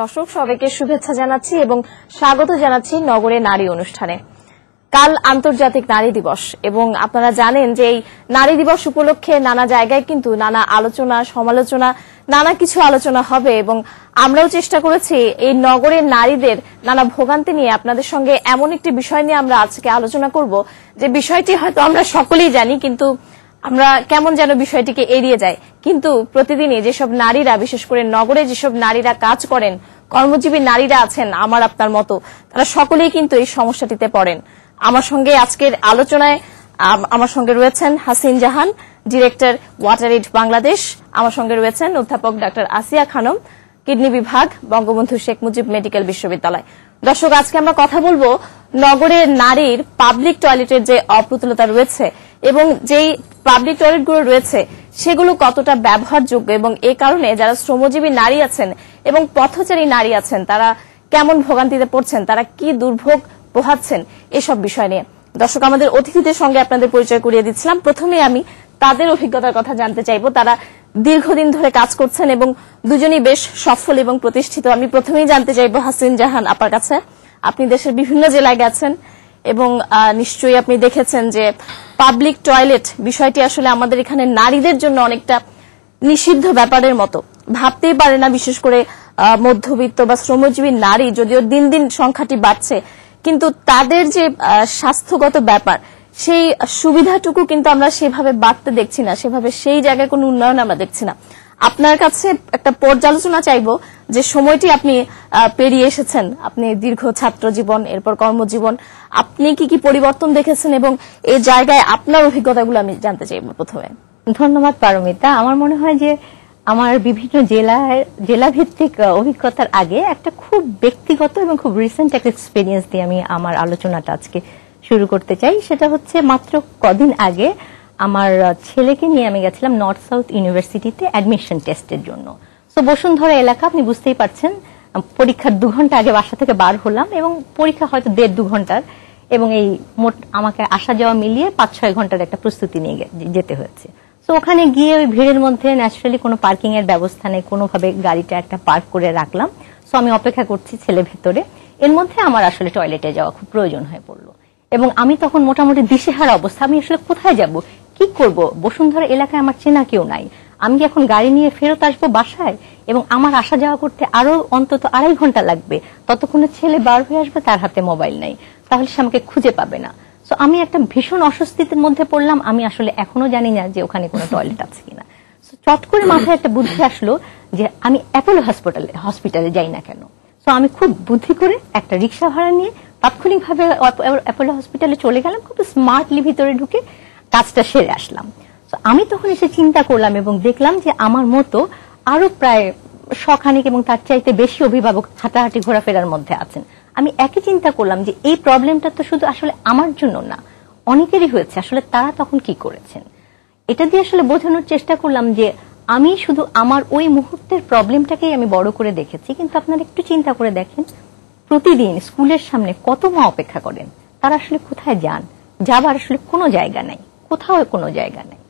দর্শক সবাইকে শুভেচ্ছা জানাচ্ছি এবং স্বাগত জানাচ্ছি নগরে নারী অনুষ্ঠানে। কাল আন্তর্জাতিক নারী দিবস এবং আপনারা জানেন যে এই নারী দিবস উপলক্ষে নানা জায়গায় কিন্তু নানা আলোচনা সমালোচনা নানা কিছু আলোচনা হবে এবং আমরাও চেষ্টা করেছি এই নগরের নারীদের নানা ভোগান্তি নিয়ে আপনাদের সঙ্গে এমন একটি বিষয় নিয়ে আমরা আজকে আলোচনা করব যে বিষয়টি হয়তো আমরা সকলেই জানি, কিন্তু আমরা কেমন যেন বিষয়টিকে এড়িয়ে যাই। কিন্তু প্রতিদিনই যেসব নারীরা, বিশেষ করে নগরে যেসব নারীরা কাজ করেন, কর্মজীবী নারীরা আছেন আমার আপনার মতো, তারা সকলেই কিন্তু এই সমস্যাটিতে পড়েন। আমার সঙ্গে আজকের আলোচনায় আমার সঙ্গে রয়েছেন Hasin Jahan, director water aid Bangladesh. আমার সঙ্গে রয়েছেন অধ্যাপক ডক্টর আসিয়া খানম, কিডনি বিভাগ, বঙ্গবন্ধু শেখ মুজিব মেডিকেল বিশ্ববিদ্যালয়। দর্শক, আজকে আমরা কথা বলবো নগরের নারীর পাবলিক টয়লেটের যে অপ্রতুলতা রয়েছে এবং যেই পাবলিক টয়লেটগুলো রয়েছে সেগুলো কতটা ব্যবহারযোগ্য এবং এ কারণে যারা শ্রমজীবী নারী আছেন এবং পথচারী নারী আছেন তারা কেমন ভোগান্তিতে পড়ছেন, তারা কি দুর্ভোগ পোহাচ্ছেন, এসব বিষয় নিয়ে দর্শক আমাদের অতিথিদের সঙ্গে আপনাদের পরিচয় করিয়ে দিচ্ছিলাম। প্রথমে আমি তাদের অভিজ্ঞতার কথা জানতে চাইবো। তারা দীর্ঘদিন ধরে কাজ করছেন এবং দুজনই বেশ সফল এবং প্রতিষ্ঠিত। আমি প্রথমেই জানতে চাইবো হাসিন জাহান আপনার কাছে, আপনি দেশের বিভিন্ন জেলায় গেছেন এবং নিশ্চয়ই আপনি দেখেছেন যে পাবলিক টয়লেট বিষয়টি আসলে আমাদের এখানে নারীদের জন্য অনেকটা নিষিদ্ধ ব্যাপারের মতো, ভাবতেই পারে না। বিশেষ করে মধ্যবিত্ত বা শ্রমজীবী নারী, যদিও দিন দিন সংখ্যাটি বাড়ছে, কিন্তু তাদের যে স্বাস্থ্যগত ব্যাপার সেই সুবিধাটুকু কিন্তু আমরা সেভাবে বাড়তে দেখছি না, সেভাবে সেই জায়গায় কোনো উন্নয়ন আমরা দেখছি না। আপনার কাছে একটা পর্যালোচনা চাইবো যে সময়টি আপনি পেরিয়ে এসেছেন, আপনি দীর্ঘ ছাত্র জীবন, এরপর কর্মজীবন, আপনি কি কি পরিবর্তন দেখেছেন এবং এই জায়গায় আপনার অভিজ্ঞতাগুলো আমি জানতে চাইবো প্রথমে। ধন্যবাদ পারমিতা। আমার মনে হয় যে আমার বিভিন্ন জেলা ভিত্তিক অভিজ্ঞতার আগে একটা খুব ব্যক্তিগত এবং খুব রিসেন্ট একটা এক্সপেরিয়েন্স দিয়ে আমি আমার আলোচনাটা আজকে শুরু করতে চাই। সেটা হচ্ছে মাত্র কদিন আগে আমার ছেলেকে নিয়ে আমি গেছিলাম নর্থ সাউথ ইউনিভার্সিটিতে অ্যাডমিশন টেস্টের জন্য। তো বসুন্ধরা এলাকা, আপনি বুঝতেই পারছেন, পরীক্ষার 2 ঘন্টা আগে বাসা থেকে বার হলাম এবং পরীক্ষা হয়তো 1.5-2 ঘন্টার, এবং এই মোট আমাকে আসা যাওয়া মিলিয়ে 5-6 ঘন্টার একটা প্রস্তুতি নিয়ে যেতে হয়েছে। তো ওখানে গিয়ে ওই ভিড়ের মধ্যে ন্যাচারালি কোনো পার্কিং এর ব্যবস্থা নেই, কোনোভাবে গাড়িটা একটা পার্ক করে রাখলাম। সো আমি অপেক্ষা করছি, ছেলে ভেতরে। এর মধ্যে আমার আসলে টয়লেটে যাওয়া খুব প্রয়োজন হয়ে পড়লো এবং আমি তখন মোটামুটি দিশেহারা অবস্থা। আমি আসলে কোথায় যাব, কি করব? বসুন্ধরা এলাকায় আমার চেনা কেউ নাই। আমি কি এখন গাড়ি নিয়ে ফেরত আসবো বাসায় এবং আমার আসা যাওয়া করতে আরো অন্তত 2.5 ঘন্টা লাগবে, ততক্ষণে ছেলে বার হয়ে আসবে, তার হাতে মোবাইল নাই, তাহলে সে আমাকে খুঁজে পাবে না। তো আমি একটা ভীষণ অস্বস্তির মধ্যে পড়লাম। আমি আসলে এখনো জানি না যে ওখানে কোনো টয়লেট আছে কিনা। চট করে মাথায় একটা বুদ্ধি আসলো যে আমি অ্যাপোলো হসপিটালে যাই না কেন। তো আমি খুব বুদ্ধি করে একটা রিক্সা ভাড়া নিয়ে তাৎক্ষণিকভাবে অ্যাপোলো হসপিটালে চলে গেলাম। খুব স্মার্টলি ভিতরে ঢুকে কাজটা সেরে আসলাম। তো আমি তখন এসে চিন্তা করলাম এবং দেখলাম যে আমার মতো আরো প্রায় 100 খানিক এবং তার চাইতে বেশি অভিভাবক হাঁটাহাঁটি ঘোরাফেরার মধ্যে আছেন। আমি একই চিন্তা করলাম যে এই প্রবলেমটা তো শুধু আসলে আমার জন্য না, অনেকেরই হয়েছে। আসলে তারা তখন কি করেছেন, এটা দিয়ে আসলে বোঝানোর চেষ্টা করলাম যে আমি শুধু আমার ওই মুহূর্তের প্রবলেমটাকেই আমি বড় করে দেখেছি। কিন্তু আপনারা একটু চিন্তা করে দেখেন, প্রতিদিন স্কুলের সামনে কত মা অপেক্ষা করেন, তারা আসলে কোথায় যান, যাবার আসলে কোনো জায়গা নাই, কোথাও কোনো জায়গা নাই।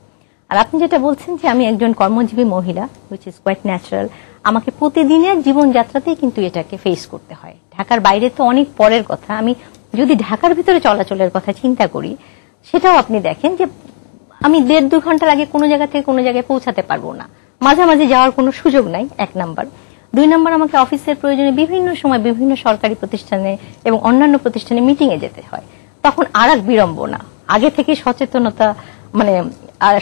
আর আপনি যেটা বলছেন যে আমি একজন কর্মজীবী মহিলা, হুইচ ইজ কোয়াইট ন্যাচারাল, আমাকে প্রতিদিনের জীবনযাত্রাতেই কিন্তু এটাকে ফেস করতে হয়। ঢাকার বাইরে তো অনেক পরের কথা। আমি যদি ঢাকার ভিতরে চলাচলের কথা চিন্তা করি, সেটাও আপনি দেখেন যে আমি 1.5-2 ঘন্টার আগে কোনো জায়গা থেকে কোনো জায়গায় পৌঁছাতে পারবো না, মাঝামাঝি যাওয়ার কোনো সুযোগ নাই, 1 নাম্বার। 2 নাম্বার, আমাকে অফিসের প্রয়োজনে বিভিন্ন সময় বিভিন্ন সরকারি প্রতিষ্ঠানে এবং অন্যান্য প্রতিষ্ঠানে মিটিং এ যেতে হয়। তখন আর এক বিড়ম্বনা, আগে থেকে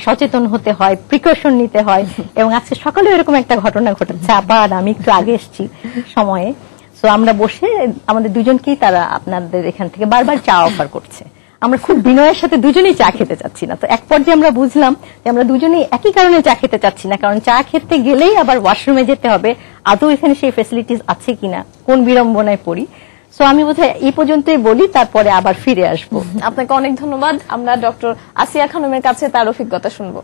সচেতন হতে হয়, প্রিকশন নিতে হয়। এবং আজকে সকালে এরকম একটা ঘটনা ঘটেছে, আবার আমি একটু আগে এসেছি সময়ে। সো আমরা বসে আমাদের দুজনকেই তারা আপনাদের এখান থেকে বারবার চা অফার করছে। আমরা খুব বিনয়ের সাথে দুজনেই চা খেতে চাচ্ছি না। তো এক পর্যায়ে আমরা বুঝলাম যে আমরা দুজনেই একই কারণে চা খেতে চাচ্ছি না, কারণ চা খেতে গেলেই আবার ওয়াশরুমে যেতে হবে, আদৌ এখানে সেই ফ্যাসিলিটিস আছে কিনা, কোন বিড়ম্বনায় পড়ি। সো আমি বোধহয় এই পর্যন্তই বলি, তারপরে আবার ফিরে আসবো। আপনাকে অনেক ধন্যবাদ। আমরা ডক্টর আসিয়া খানমের কাছে তার অভিজ্ঞতা শুনবো।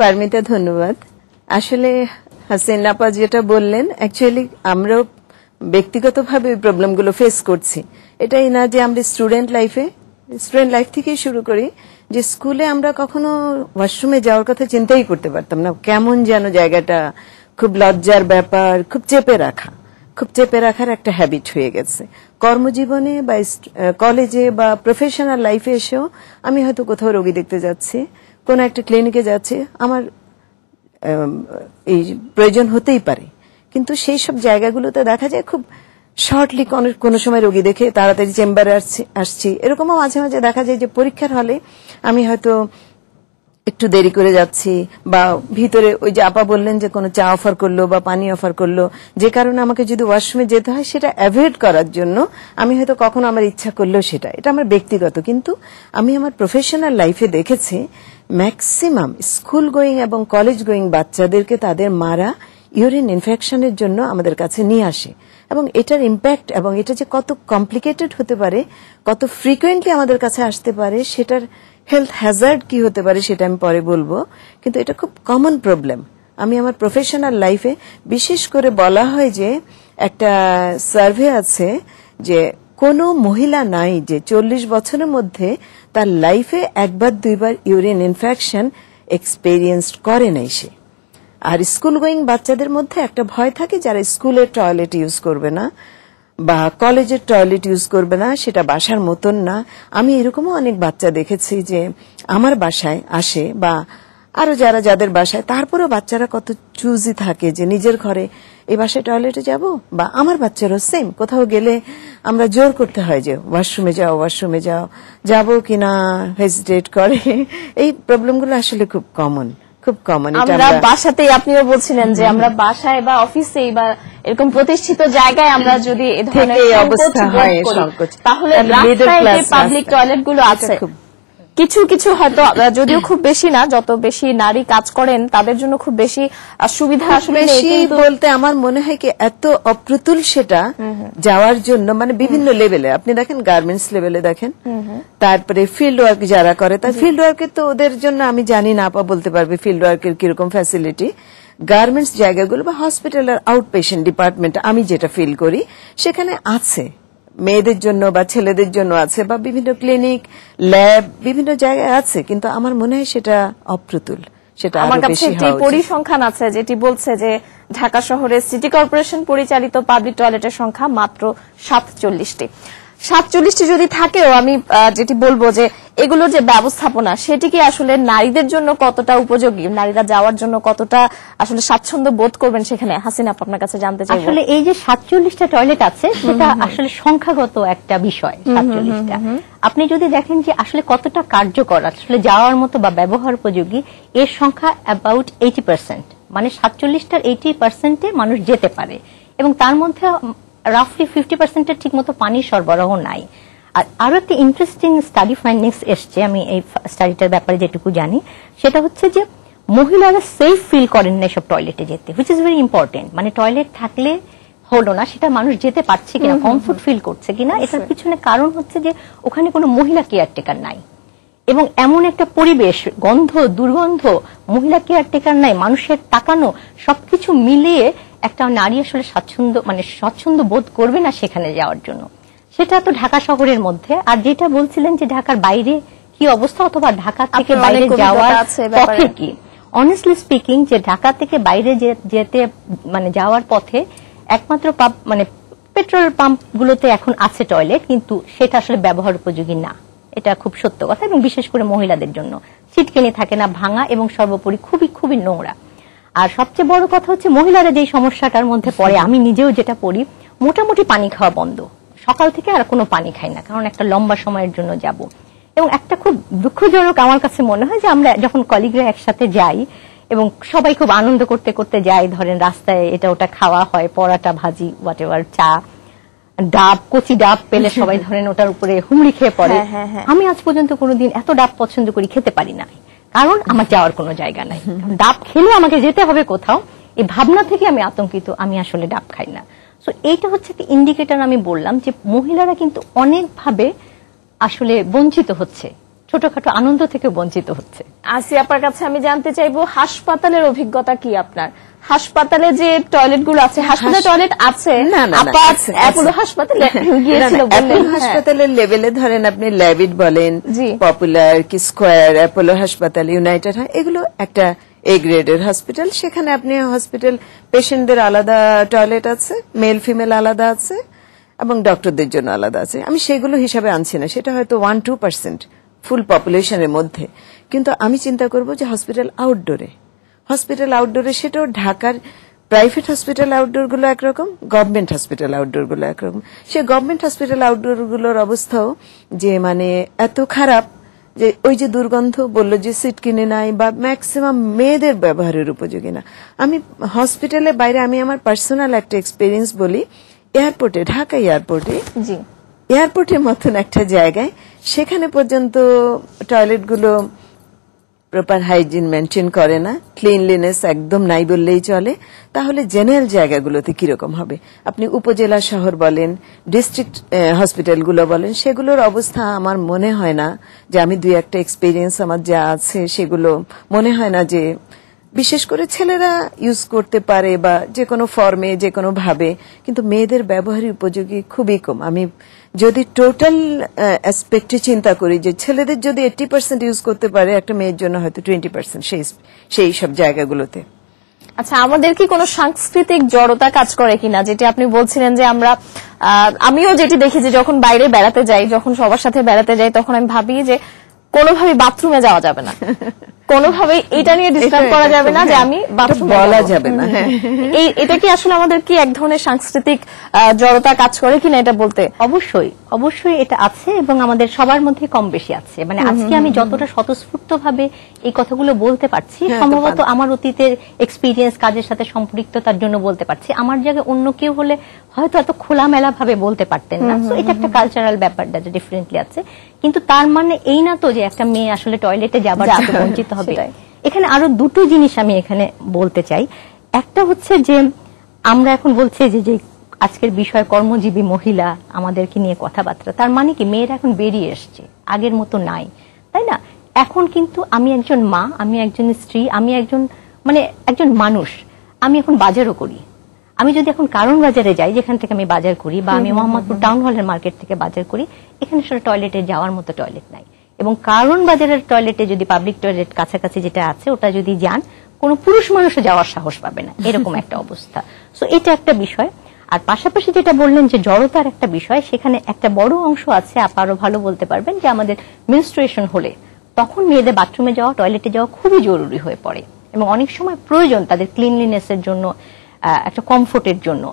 পারমিতা, ধন্যবাদ। আসলে হাসিন আপা যেটা বললেন, অ্যাকচুয়ালি আমরাও ব্যক্তিগতভাবে এই প্রবলেমগুলো ফেস করছি। এটাই না যে আমরা স্টুডেন্ট লাইফ থেকেই শুরু করি, যে স্কুলে আমরা কখনো ওয়াশরুমে যাওয়ার কথা চিন্তাই করতে পারতাম না। কেমন যেন জায়গাটা খুব লজ্জার ব্যাপার, খুব চেপে রাখা। খুব চেপে রাখার একটা হ্যাবিট হয়ে গেছে। কর্মজীবনে বা কলেজে বা প্রফেশনাল লাইফে এসেও আমি হয়তো কোথাও রোগী দেখতে যাচ্ছি, কোন একটা ক্লিনিকে যাচ্ছি, আমার এই প্রয়োজন হতেই পারে, কিন্তু সেই সব জায়গাগুলোতে দেখা যায় খুব শর্টলি কোনো সময় রোগী দেখে তাড়াতাড়ি চেম্বারে আসছি। এরকমও মাঝে মাঝে দেখা যায় যে পরীক্ষার হলে আমি হয়তো একটু দেরি করে যাচ্ছি, বা ভিতরে ওই যে আপা বললেন যে কোনো চা অফার করলো বা পানি অফার করলো, যে কারণে আমাকে যদি ওয়াশরুমে যেতে হয় সেটা অ্যাভয়েড করার জন্য আমি হয়তো কখনো আমার ইচ্ছা করলেও এটা আমার ব্যক্তিগত। কিন্তু আমি আমার প্রফেশনাল লাইফে দেখেছি ম্যাক্সিমাম স্কুল গোয়িং এবং কলেজ গোয়িং বাচ্চাদেরকে তাদের মারা ইউরিন ইনফেকশনের জন্য আমাদের কাছে নিয়ে আসে, এবং এটার ইম্প্যাক্ট এবং এটা যে কত কমপ্লিকেটেড হতে পারে, কত ফ্রিকুয়েন্টলি আমাদের কাছে আসতে পারে, সেটার হেলথ হ্যাজার্ড কি হতে পারে সেটা আমি পরে বলবো, কিন্তু এটা খুব কমন প্রবলেম। আমি আমার প্রফেশনাল লাইফে বিশেষ করে বলা হয় যে একটা সার্ভে আছে যে কোনো মহিলা নাই যে 40 বছরের মধ্যে তার লাইফে একবার দুইবার ইউরিন ইনফেকশন এক্সপেরিয়েন্স করে নাই সে। আর স্কুল গোয়িং বাচ্চাদের মধ্যে একটা ভয় থাকে, যারা স্কুলের টয়লেট ইউজ করবে না বা কলেজের টয়লেট ইউজ করবে না, সেটা বাসার মতন না। আমি এরকমও অনেক বাচ্চা দেখেছি যে আমার বাসায় আসে বা আরো যাদের বাসায়, তারপরেও বাচ্চারা কত চুজি থাকে যে নিজের ঘরে এই বাসায় টয়লেটে যাব, বা আমার বাচ্চারও সেম, কোথাও গেলে আমরা জোর করতে হয় যে ওয়াশরুমে যাও, যাবো কিনা হেজিটেট করে। এই প্রবলেমগুলো আসলে খুব কমন। আমরা বাসাতেই, আপনিও বলছিলেন যে আমরা বাসায় বা অফিসে বা এরকম প্রতিষ্ঠিত জায়গায় আমরা যদি এ ধরনের অবস্থা হয়, তাহলে রাস্তায় যে পাবলিক টয়লেট গুলো আছে কিছু কিছু হয়তো, যদিও খুব বেশি না, যত বেশি নারী কাজ করেন তাদের জন্য খুব বেশি সুবিধা আসলে বলতে আমার মনে হয় কি এত অপ্রতুল সেটা যাওয়ার জন্য, মানে বিভিন্ন লেভেলে আপনি দেখেন, গার্মেন্টস লেভেলে দেখেন, তারপরে ফিল্ড ওয়ার্ক যারা করে, তার ফিল্ড ওয়ার্কের তো ওদের জন্য আমি জানি না, আপা বলতে পারবে ফিল্ড ওয়ার্কের কিরকম ফ্যাসিলিটি। গার্মেন্টস জায়গাগুলো বা হসপিটালের আউট পেশেন্ট ডিপার্টমেন্ট আমি যেটা ফিল করি সেখানে আছে, মেয়েদের জন্য বা ছেলেদের জন্য আছে, বা বিভিন্ন ক্লিনিক ল্যাব বিভিন্ন জায়গায় আছে, কিন্তু আমার মনে হয় সেটা অপ্রতুল। সেটা আমার কাছে একটি পরিসংখ্যান আছে যেটি বলছে যে ঢাকা শহরে সিটি কর্পোরেশন পরিচালিত পাবলিক টয়লেটের সংখ্যা মাত্র 47টি। 47টি যদি থাকেও আমি যেটি বলবো যে এগুলোর যে ব্যবস্থাপনা সেটি কি আসলে নারীদের জন্য কতটা উপযোগী, নারীরা যাওয়ার জন্য কতটা আসলে স্বাচ্ছন্দ্য বোধ করবেন সেখানে, হাসিনা আপনার কাছে জানতে চাই। আসলে এই যে 47টা টয়লেট আছে সেটা আসলে সংখ্যাগত একটা বিষয়। 47টা আপনি যদি দেখেন যে আসলে কতটা কার্যকর, আসলে যাওয়ার মতো বা ব্যবহার উপযোগী, এর সংখ্যা অ্যাবাউট 80%, মানে 47টার 80%-এ মানুষ যেতে পারে, এবং তার মধ্যে রাফলি 50%-এর ঠিক মতো পানির সরবরাহ নাই। আর আরো একটা ইন্টারেস্টিং স্টাডি ফাইন্ডিংস এসছে, আমি এই স্টাডিটার ব্যাপারে যেটুকু জানি সেটা হচ্ছে যে মহিলারা সেফ ফিল করেন না এসব টয়লেটে যেতে, হুইচ ইজ ভেরি ইম্পর্টেন্ট। মানে টয়লেট থাকলে হলো না, সেটা মানুষ যেতে পারছে কিনা, কমফোর্ট ফিল করছে কিনা, এটার পিছনে কারণ হচ্ছে যে ওখানে কোনো মহিলা কেয়ারটেকার নাই, এবং এমন একটা পরিবেশ, গন্ধ, দুর্গন্ধ, মহিলা কেয়ারটেকার নাই, মানুষের তাকানো, সবকিছু মিলিয়ে একটা নারী আসলে স্বাচ্ছন্দ্য বোধ করবে না সেখানে যাওয়ার জন্য। সেটা তো ঢাকা শহরের মধ্যে। আর যেটা বলছিলেন যে ঢাকার বাইরে কি অবস্থা, অথবা ঢাকা থেকে বাইরে যাওয়ার পথে কি, অনেস্টলি স্পিকিং, যে ঢাকা থেকে বাইরে যেতে যাওয়ার পথে একমাত্র পেট্রোল পাম্প গুলোতে এখন আছে টয়লেট, কিন্তু সেটা আসলে ব্যবহার উপযোগী না, এটা খুব সত্য কথা, এবং বিশেষ করে মহিলাদের জন্য ছিটকেনি থাকে না, ভাঙা, এবং সর্বোপরি খুবই খুবই নোংরা। আর সবচেয়ে বড় কথা হচ্ছে মহিলারা যে সমস্যাটার মধ্যে পড়ে, আমি নিজেও যেটা পড়ি, মোটামুটি পানি খাওয়া বন্ধ, সকাল থেকে আর কোনো পানি খাই না, কারণ একটা লম্বা সময়ের জন্য যাব। এবং একটা খুব দুঃখজনক আমার কাছে মনে হয় যে আমরা যখন কলিগরা একসাথে যাই এবং সবাই খুব আনন্দ করতে করতে যাই, ধরেন রাস্তায় এটা ওটা খাওয়া হয়, পরাটা, ভাজি, হোয়াটএভার, চা, ডাব, কচি ডাব পেলে সবাই ধরেন ওটার উপরে হুমড়ি খেয়ে পড়ে। আমি আজ পর্যন্ত কোনোদিন এত ডাব পছন্দ করি খেতে পারি না, কারণ আমার যাওয়ার কোনো জায়গা নাই। ডাব খেলে আমাকে যেতে হবে কোথাও, এই ভাবনা থেকে আমি আতঙ্কিত, আমি আসলে ডাব খাই না। সো এইটা হচ্ছে একটা ইন্ডিকেটর, আমি বললাম যে মহিলারা কিন্তু অনেকভাবে আসলে বঞ্চিত হচ্ছে, ছোটখাটো আনন্দ থেকে বঞ্চিত হচ্ছে। আসি আপনার কাছে আমি জানতে চাইবো হাসপাতালের অভিজ্ঞতা কি আপনার? হাসপাতালে যে টয়লেট গুলো আছে, হাসপাতালে টয়লেট আছে, অ্যাপোলো হাসপাতালে গিয়েছিল বললেন, হাসপাতালের লেভেলে ধরেন আপনি ল্যাভিড বলেন, পপুলার কি স্কয়ার, অ্যাপোলো হাসপাতাল, ইউনাইটেড, এগুলো একটা এ গ্রেডের হসপিটাল, সেখানে আপনি হসপিটাল পেশেন্টদের আলাদা টয়লেট আছে, মেল ফিমেল আলাদা আছে এবং ডক্টরদের জন্য আলাদা আছে। আমি সেগুলো হিসাবে আনছি না, সেটা হয়তো 1-2% ফুল পপুলেশনের মধ্যে। কিন্তু আমি চিন্তা করব যে হসপিটাল আউটডোরে সেটাও ঢাকার প্রাইভেট হসপিটাল আউটডোর গুলো একরকম, গভর্নমেন্ট হসপিটাল আউটডোর গুলো একরকম। সে গভর্নমেন্ট হসপিটাল আউটডোর গুলোর অবস্থাও যে মানে এত খারাপ যে ওই যে দুর্গন্ধ বললো যে সিট কিনে নাই বা ম্যাক্সিমাম মেয়েদের ব্যবহারের উপযোগী না। আমি হসপিটালের বাইরে আমি আমার পার্সোনাল একটা এক্সপিরিয়েন্স বলি, এয়ারপোর্টে, ঢাকা এয়ারপোর্টের মতন একটা জায়গায় সেখানে পর্যন্ত টয়লেটগুলো প্রপার হাইজিন মেনটেন করে না, ক্লিনলিনেস একদম নাই বললেই চলে। তাহলে জেনারেল জায়গাগুলোতে কিরকম হবে? আপনি উপজেলা শহর বলেন, ডিস্ট্রিক্ট হসপিটালগুলো বলেন, সেগুলোর অবস্থা আমার মনে হয় না যে, আমি দুই একটা এক্সপিরিয়েন্স আমার যা আছে সেগুলো মনে হয় না যে বিশেষ করে ছেলেরা ইউজ করতে পারে বা যে কোনো ফর্মে যে কোনো ভাবে, কিন্তু মেয়েদের ব্যবহারের উপযোগী খুবই কম। আমি যদি টোটাল অ্যাসপেক্টে চিন্তা করি যে ছেলেদের যদি 80% ইউজ করতে পারে, একটা মেয়ের জন্য হয়তো 20% সেই সব জায়গাগুলোতে। আচ্ছা, আমাদের কি কোনো সাংস্কৃতিক জড়তা কাজ করে কিনা, যেটি আপনি বলছিলেন যে আমিও যেটি দেখি যে যখন বাইরে বেড়াতে যাই, যখন সবার সাথে বেড়াতে যাই, তখন আমি ভাবি যে কোনোভাবে বাথরুমে যাওয়া যাবে না, কোনোভাবে এটা নিয়ে ডিসকাস করা যাবে না যে আমি বাথরুমে বলা যাবে না। এটা কি আসলে আমাদের কি এক ধরনের সাংস্কৃতিক জড়তা কাজ করে কিনা এটা বলতে? অবশ্যই এটা আছে এবং আমাদের সবার মধ্যে কম বেশি আছে। মানে আজকে আমি যতটা স্বতঃস্ফূর্ত ভাবে এই কথাগুলো বলতে পারছি, সম্ভবত আমার অতীতের এক্সপিরিয়েন্স, কাজের সাথে সম্পৃক্ততার জন্য বলতে পারছি। আমার জায়গায় অন্য কেউ হলে হয়তো এত খোলামেলা ভাবে বলতে পারতেন না। এটা একটা কালচারাল ব্যাপারটা ডিফারেন্টলি আছে। কিন্তু তার মানে এই না তো যে একটা মেয়ে আসলে টয়লেটে যাবার জন্য বঞ্চিত হবে। এখানে আরো দুটো জিনিস আমি এখানে বলতে চাই। একটা হচ্ছে যে আমরা এখন বলছি যে আজকের বিষয় কর্মজীবী মহিলা, আমাদেরকে নিয়ে কথাবার্তা, তার মানে কি মেয়েরা এখন বেরিয়ে এসছে, আগের মতো নাই, তাই না? এখন কিন্তু আমি একজন মা, আমি একজন স্ত্রী, আমি একজন মানুষ, আমি এখন বাজারও করি। আমি যদি এখন কারণ বাজারে যাই, যেখান থেকে আমি বাজার করি, বা আমি মোহাম্মদপুর টাউন হলের মার্কেট থেকে বাজার করি, এখানে আসলে টয়লেটে যাওয়ার মতো টয়লেট নাই। এবং কারণ বাজারের টয়লেটে যদি পাবলিক টয়লেট কাছাকাছি যেটা আছে ওটা যদি যান, কোনো পুরুষ মানুষও যাওয়ার সাহস পাবে না, এরকম একটা অবস্থা। সো এটা একটা বিষয়। আর পাশাপাশি যেটা বললেন যে জড়তার একটা বিষয়, সেখানে একটা বড় অংশ আছে, আরো ভালো বলতে পারবেন, যে আমাদের মেনস্ট্রুয়েশন হলে তখন মেয়েদের বাথরুমে যাওয়া, টয়লেটে যাওয়া খুবই জরুরি হয়ে পড়ে এবং অনেক সময় প্রয়োজন তাদের ক্লিনলিনেসের জন্য, একটা কমফোর্টের জন্য,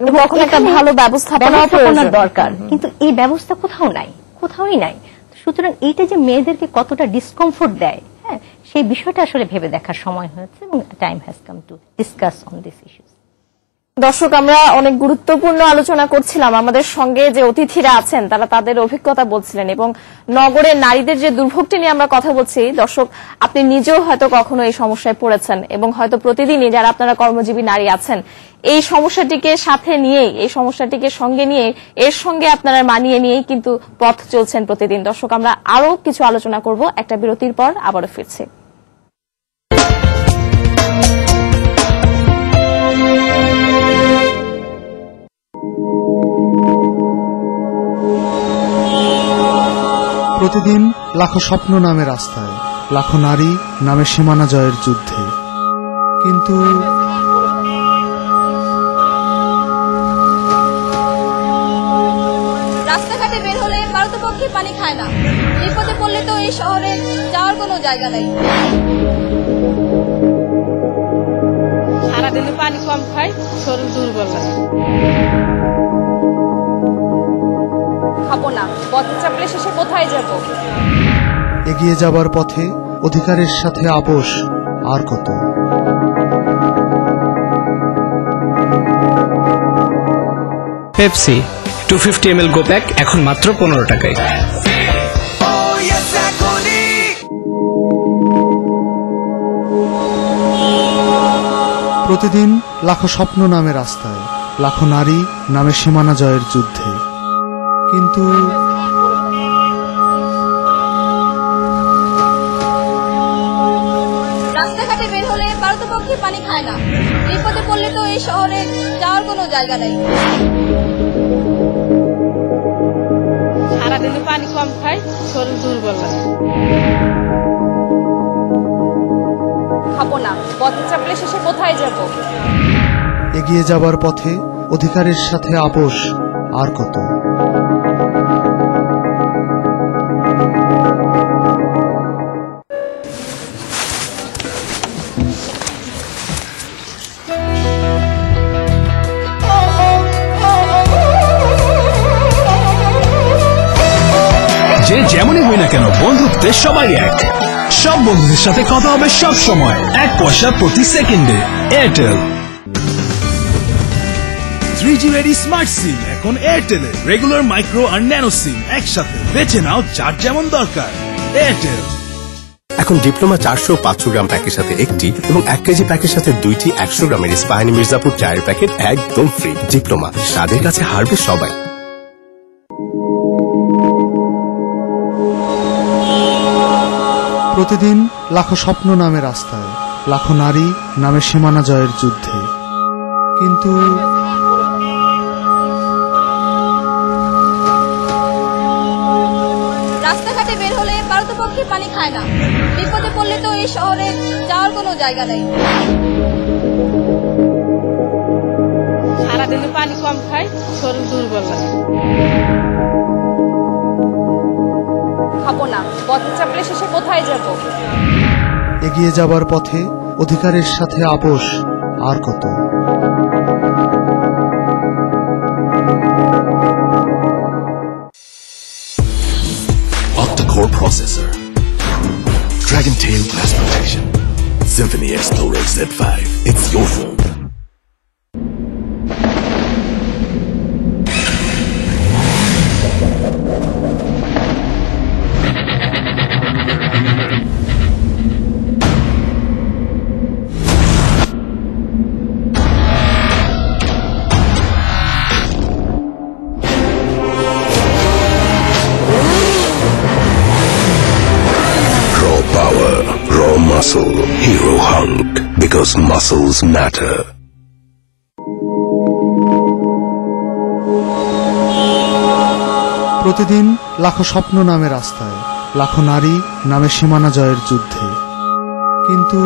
এবং একটা ভালো ব্যবস্থাপনার দরকার। কিন্তু এই ব্যবস্থা কোথাওই নাই। সুতরাং এইটা যে মেয়েদেরকে কতটা ডিসকমফোর্ট দেয়, হ্যাঁ, সেই বিষয়টা আসলে ভেবে দেখার সময় হয়েছে এবং time has come to discuss on this issues. দর্শক, আমরা অনেক গুরুত্বপূর্ণ আলোচনা করছিলাম। আমাদের সঙ্গে যে অতিথিরা আছেন তারা তাদের অভিজ্ঞতা বলছিলেন এবং নগরের নারীদের যে দুর্ভোগটি নিয়ে আমরা কথা বলছি। দর্শক, আপনি নিজেও হয়তো কখনো এই সমস্যায় পড়েছেন এবং হয়তো প্রতিদিনই যারা আপনারা কর্মজীবী নারী আছেন, এই সমস্যাটিকে সাথে নিয়ে, এই সমস্যাটিকে সঙ্গে নিয়ে, এর সঙ্গে আপনারা মানিয়ে নিয়েই কিন্তু পথ চলছেন প্রতিদিন। দর্শক, আমরা আরো কিছু আলোচনা করব একটা বিরতির পর, আবারও ফিরছি। প্রতিদিন লাখো স্বপ্ন নামে রাস্তায়, লাখো নারী নামে সীমানা জয়ের যুদ্ধে, কিন্তু রাস্তাঘাটে বের হলে পারতপক্ষে পানি খায় না, বিপদে পড়লে তো এই শহরে যাওয়ার কোনো জায়গা নেই। সারাদিনে পানি কম খাই, শরীর দুর্বল লাগে। খাবো না, পথে চাপলে শেষে কোথায় যাব? এগিয়ে যাবার পথে অধিকারের সাথে আপোষ আর কত। পেপসি 250 ml গো প্যাক এখন মাত্র 15 টাকায়। প্রতিদিন লাখো স্বপ্ন নামে রাস্তায়, লাখো নারী নামে সীমানা জয়ের যুদ্ধে, কিন্তু রাস্তাঘাটে বের হলে পারতপক্ষে পানি খায় না, বিপদে পড়লে তো এই শহরে যাওয়ার কোনো জায়গা নেই। সারাদিনে পানি কম খাই, শরীর দুর্বল লাগে। খাবো না, পথে চাপলে শেষে কোথায় যাব? এগিয়ে যাবার পথে অধিকারের সাথে আপোষ আর কত। যে যেমনই হই না কেন, বন্ধুত্বের সবাই এক। সব বন্ধুদের সাথে কথা হবে সব সময়, 1 পয়সা প্রতি সেকেন্ডে। এয়ারটেল 3G রেডি স্মার্ট সিম এখন এয়ারটেলে। রেগুলার, মাইক্রো আর ন্যানো সিম একসাথে। বেছে নাও যার যেমন দরকার। এয়ারটেল। এখন ডিপ্লোমা 400 ও 500 গ্রাম প্যাকের সাথে একটি এবং 1 কেজি প্যাকের সাথে 2টি 100 গ্রামের ইস্পাহানি মির্জাপুর চায়ের প্যাকেট একদম ফ্রি। ডিপ্লোমা, স্বাদের কাছে হারবে সবাই। প্রতিদিন লাখো স্বপ্ন নামে রাস্তায়, লাখো নারী নামে সীমানা জয়ের যুদ্ধে। কিন্তু রাস্তাঘাটে বের হলে পারতপক্ষে পানি খায় না। বিপদে পড়লে তো এই শহরে যাওয়ার কোনো জায়গা নেই। সারাদিনে পানি কম খাই, শরীর দুর্বল লাগে। খাবো না, পথে চাপলে শেষে কোথায় যাব? এগিয়ে যাবার পথে অধিকারের সাথে আপোষ আর কত। Octa-core processor, Dragon Tail glass protection, Symphony Explorer Z5. It's your phone. Muscle, Hero Hunk, because muscles matter. প্রতিদিন লাখো স্বপ্ন নামে রাস্তায়, লাখো নারী নামে সীমানা জয়ের যুদ্ধে। কিন্তু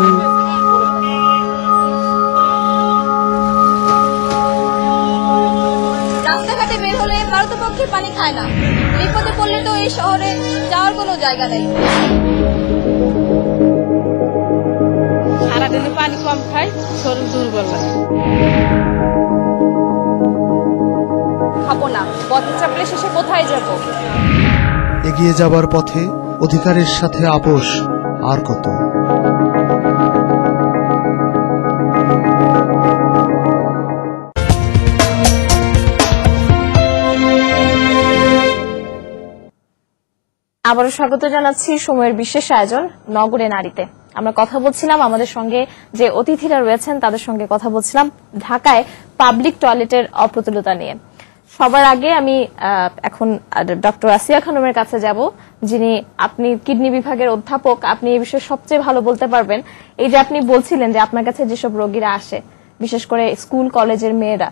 রাস্তাঘাটে বের হলে পারতপক্ষে পানি খায় না। বিপদে পড়লে তো এই শহরে যাওয়ার কোনো জায়গা নেই। সারাদিনে পানি কম খাই, শরীর দুর্বল লাগে। খাবো না, পথে চাপলে শেষে কোথায় যাব? এগিয়ে যাবার পথে অধিকারের সাথে আপোষ আর কত। আবারও স্বাগত জানাচ্ছি সময়ের বিশেষ আয়োজন নগরে নারীতে। আমরা কথা বলছিলাম, আমাদের সঙ্গে যে অতিথিরা রয়েছেন তাদের সঙ্গে কথা বলছিলাম ঢাকায় পাবলিক টয়লেটের অপ্রতুলতা নিয়ে। সবার আগে আমি এখন ডক্টর আসিয়া খানমের কাছে যাব, যিনি আপনি কিডনি বিভাগের অধ্যাপক, আপনি এই বিষয়ে সবচেয়ে ভালো বলতে পারবেন। এই যে আপনি বলছিলেন যে আপনার কাছে যেসব রোগীরা আসে, বিশেষ করে স্কুল কলেজের মেয়েরা,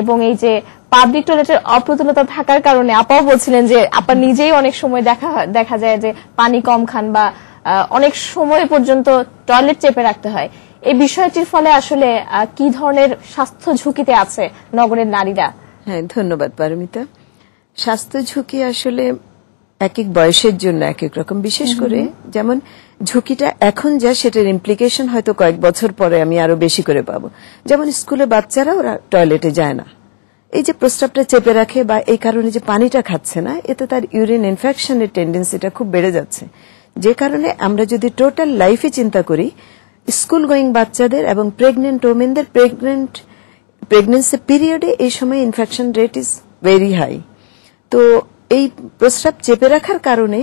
এবং এই যে পাবলিক টয়লেটের অপ্রতুলতা থাকার কারণে আপাও বলছিলেন যে আপা নিজেই অনেক সময় দেখা যায় যে পানি কম খান বা অনেক সময় পর্যন্ত টয়লেট চেপে রাখতে হয়। এই বিষয়টির ফলে আসলে কি ধরনের স্বাস্থ্য ঝুঁকিতে আছে নগরের নারীরা? হ্যাঁ, ধন্যবাদ পারমিতা। স্বাস্থ্য ঝুঁকি আসলে এক এক বয়সের জন্য এক এক রকম। বিশেষ করে যেমন ঝুঁকিটা এখন যা, সেটার ইমপ্লিকেশন হয়তো কয়েক বছর পরে আমি আরো বেশি করে পাবো। যেমন স্কুলে বাচ্চারা ওরা টয়লেটে যায় না, এই যে প্রস্রাবটা চেপে রাখে বা এই কারণে যে পানিটা খাচ্ছে না, এতে তার ইউরিন ইনফেকশনের টেন্ডেন্সিটা খুব বেড়ে যাচ্ছে। যে কারণে আমরা যদি টোটাল লাইফে চিন্তা করি, স্কুল গোয়িং বাচ্চাদের এবং প্রেগনেন্ট ওমেনদের প্রেগনেন্সি পিরিয়ডে এই সময় infection rate is very high. তো এই প্রস্রাব চেপে রাখার কারণে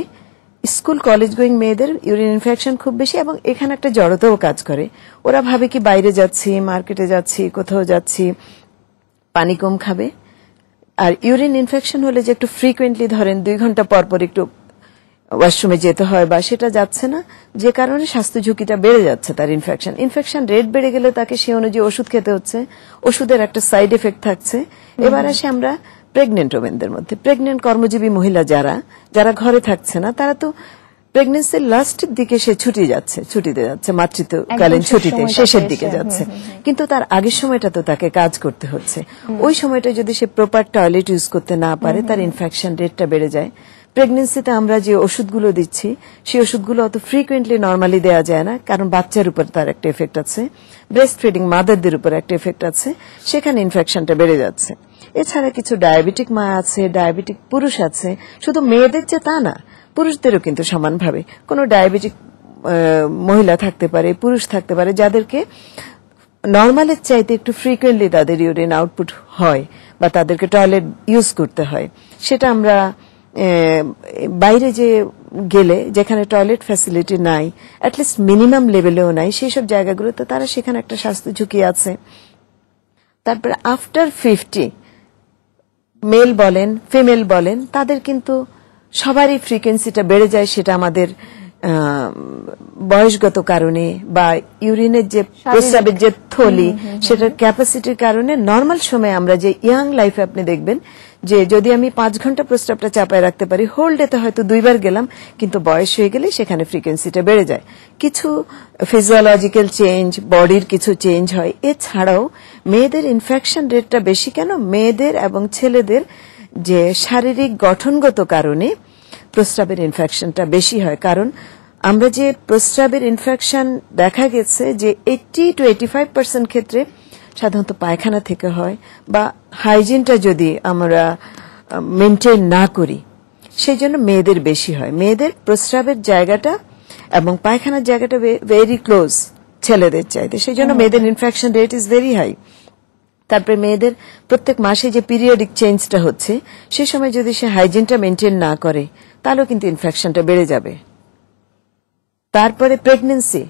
স্কুল কলেজ গোয়িং মেয়েদের ইউরিন ইনফেকশন খুব বেশি, এবং এখানে একটা জড়তাও কাজ করে। ওরা ভাবে কি বাইরে যাচ্ছি, মার্কেটে যাচ্ছি, কোথাও যাচ্ছি, পানি কম খাবে। আর ইউরিন ইনফেকশন হলে যে একটু ফ্রিকুয়েন্টলি ধরেন 2 ঘন্টা পর পর একটু ওয়াশরুমে যেতে হয়, বা সেটা যাচ্ছে না, যে কারণে স্বাস্থ্য ঝুঁকিটা বেড়ে যাচ্ছে। তার ইনফেকশন রেট বেড়ে গেলে তাকে সে অনুযায়ী ওষুধ খেতে হচ্ছে, ওষুধের একটা সাইড এফেক্ট থাকছে। এবার আসে আমরা প্রেগনেন্ট ওমেনদের মধ্যে। প্রেগনেন্ট কর্মজীবী মহিলা যারা ঘরে থাকছে না, তারা তো প্রেগনেন্সির লাস্টের দিকে সে ছুটিতে যাচ্ছে, মাতৃত্বকালীন ছুটিতে শেষের দিকে যাচ্ছে, কিন্তু তার আগের সময়টা তো তাকে কাজ করতে হচ্ছে। ওই সময়টা যদি সে প্রপার টয়লেট ইউজ করতে না পারে, তার ইনফেকশন রেটটা বেড়ে যায়। প্রেগনেন্সিতে আমরা যে ওষুধগুলো দিচ্ছি, সেই ওষুধগুলো অত ফ্রিকুয়েন্টলি নর্মালি দেওয়া যায় না, কারণ বাচ্চার উপর তার একটা এফেক্ট আছে, ব্রেস্ট ফিডিং মাদারদের উপর একটা এফেক্ট আছে, সেখানে ইনফেকশনটা বেড়ে যাচ্ছে। এছাড়া কিছু ডায়াবেটিক মা আছে, ডায়াবেটিক পুরুষ আছে, শুধু মেয়েদের যে তা না, পুরুষদেরও কিন্তু সমানভাবে কোনো ডায়াবেটিক মহিলা থাকতে পারে, পুরুষ থাকতে পারে, যাদেরকে নর্মালের চাইতে একটু ফ্রিকুয়েন্টলি তাদের ইউরিন আউটপুট হয় বা তাদেরকে টয়লেট ইউজ করতে হয়। সেটা আমরা বাইরে যে গেলে যেখানে টয়লেট ফ্যাসিলিটি নাই, অ্যাটলিস্ট মিনিমাম লেভেলেও নাই, সেই সব জায়গাগুলোতে তারা সেখানে একটা স্বাস্থ্য ঝুঁকি আছে। তারপরে আফটার 50 মেল বলেন ফিমেল বলেন, তাদের কিন্তু সবারই ফ্রিকোয়েন্সিটা বেড়ে যায়। সেটা আমাদের বয়সগত কারণে বা ইউরিনের যে প্রস্রাবের যে থলি, সেটার ক্যাপাসিটির কারণে। নর্মাল সময়ে আমরা যে ইয়াং লাইফে আপনি দেখবেন যে যদি আমি 5 ঘন্টা প্রস্রাবটা চাপায় রাখতে পারি, হোল ডেতে হয়তো 2 বার গেলাম, কিন্তু বয়স হয়ে গেলে সেখানে ফ্রিকোয়েন্সিটা বেড়ে যায়। কিছু ফিজিওলজিক্যাল চেঞ্জ, বডির কিছু চেঞ্জ হয়। এছাড়াও মেয়েদের ইনফেকশন রেটটা বেশি কেন? মেয়েদের এবং ছেলেদের যে শারীরিক গঠনগত কারণে প্রস্রাবের ইনফেকশনটা বেশি হয়। কারণ আমরা যে প্রস্রাবের ইনফেকশন দেখা গেছে যে 80 to 85% ক্ষেত্রে সাধারণত পায়খানা থেকে হয়, বা হাইজিনটা যদি আমরা মেনটেন না করি, সেই জন্য মেয়েদের বেশি হয়। মেয়েদের প্রস্রাবের জায়গাটা এবং পায়খানার জায়গাটা ভেরি ক্লোজ ছেলেদের চাইতে, সেই জন্য মেয়েদের infection rate is very high. তারপরে মেয়েদের প্রত্যেক মাসে যে পিরিয়ডিক চেঞ্জটা হচ্ছে, সে সময় যদি সে হাইজিনটা মেনটেন না করে, তাহলেও কিন্তু ইনফেকশনটা বেড়ে যাবে। তারপরে প্রেগনেন্সি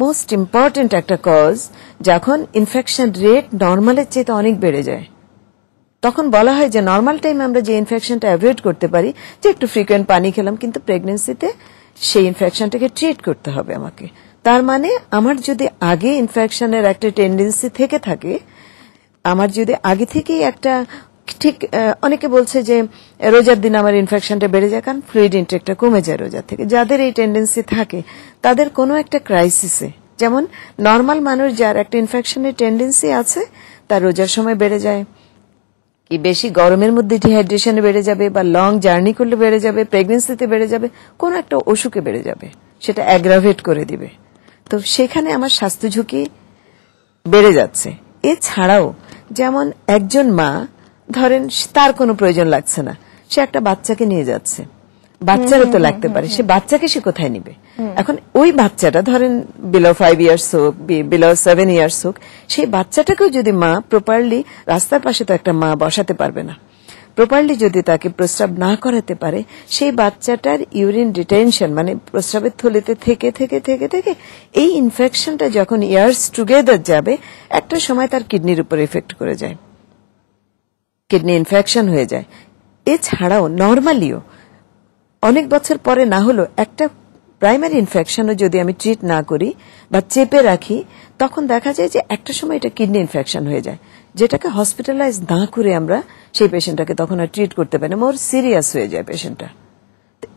মোস্ট ইম্পর্টেন্ট একটা কজ, যখন ইনফেকশন রেট নর্মালের চেয়ে অনেক বেড়ে যায়, তখন বলা হয় যে নর্মাল টাইমে আমরা যে ইনফেকশনটা অ্যাভয়েড করতে পারি, যে একটু ফ্রিকোয়েন্ট পানি খেলাম, কিন্তু প্রেগনেন্সিতে সেই ইনফেকশনটাকে ট্রিট করতে হবে আমাকে। তার মানে আমার যদি আগে ইনফেকশনের একটা টেন্ডেন্সি থেকে থাকে, আমার যদি আগে থেকেই একটা ঠিক, অনেকে বলছে যে রোজার দিন আমার ইনফেকশনটা বেড়ে যায়, কারণ ফ্লুইড ইনটেকটা কমে যায় রোজার থেকে। যাদের এই টেন্ডেন্সি থাকে, তাদের কোনো একটা ক্রাইসিসে, যেমন নর্মাল মানুষ যার একটা ইনফেকশনের টেন্ডেন্সি আছে, তার রোজার সময় বেড়ে যায়, কি বেশি গরমের মধ্যে ডিহাইড্রেশনে বেড়ে যাবে, বা লং জার্নি করলে বেড়ে যাবে, প্রেগনেন্সিতে বেড়ে যাবে, কোনো একটা অসুখে বেড়ে যাবে, সেটা অ্যাগ্রাভেট করে দিবে। তো সেখানে আমার স্বাস্থ্য ঝুঁকি বেড়ে যাচ্ছে। এছাড়াও যেমন একজন মা ধরেন তার কোনো প্রয়োজন লাগছে না, সে একটা বাচ্চাকে নিয়ে যাচ্ছে, বাচ্চারও তো লাগতে পারে, সে বাচ্চাকে সে কোথায় নিবে? এখন ওই বাচ্চাটা ধরেন বিলো 5 ইয়ার্স হোক, বিলো 7 ইয়ার্স হোক, সেই বাচ্চাটাকেও যদি মা প্রপারলি, রাস্তার পাশে তো একটা মা বসাতে পারবে না, প্রপারলি যদি তাকে প্রস্রাব না করাতে পারে, সেই বাচ্চাটার ইউরিন রিটেনশন, মানে প্রস্রাবের থলিতে থেকে থেকে থেকে থেকে এই ইনফেকশনটা যখন ইয়ার্স টুগেদার যাবে, একটা সময় তার কিডনির উপর এফেক্ট করে যায়, কিডনি ইনফেকশন হয়ে যায়। এছাড়াও নর্মালিও অনেক বছর পরে না হলো একটা প্রাইমারি ইনফেকশনও যদি আমি ট্রিট না করি বা চেপে রাখি, তখন দেখা যায় যে একটা সময় এটা কিডনি ইনফেকশন হয়ে যায়, যেটাকে হসপিটালাইজ না করে আমরা সেই পেশেন্টটাকে তখন আর ট্রিট করতে পারি না, মোর সিরিয়াস হয়ে যায় পেশেন্টটা।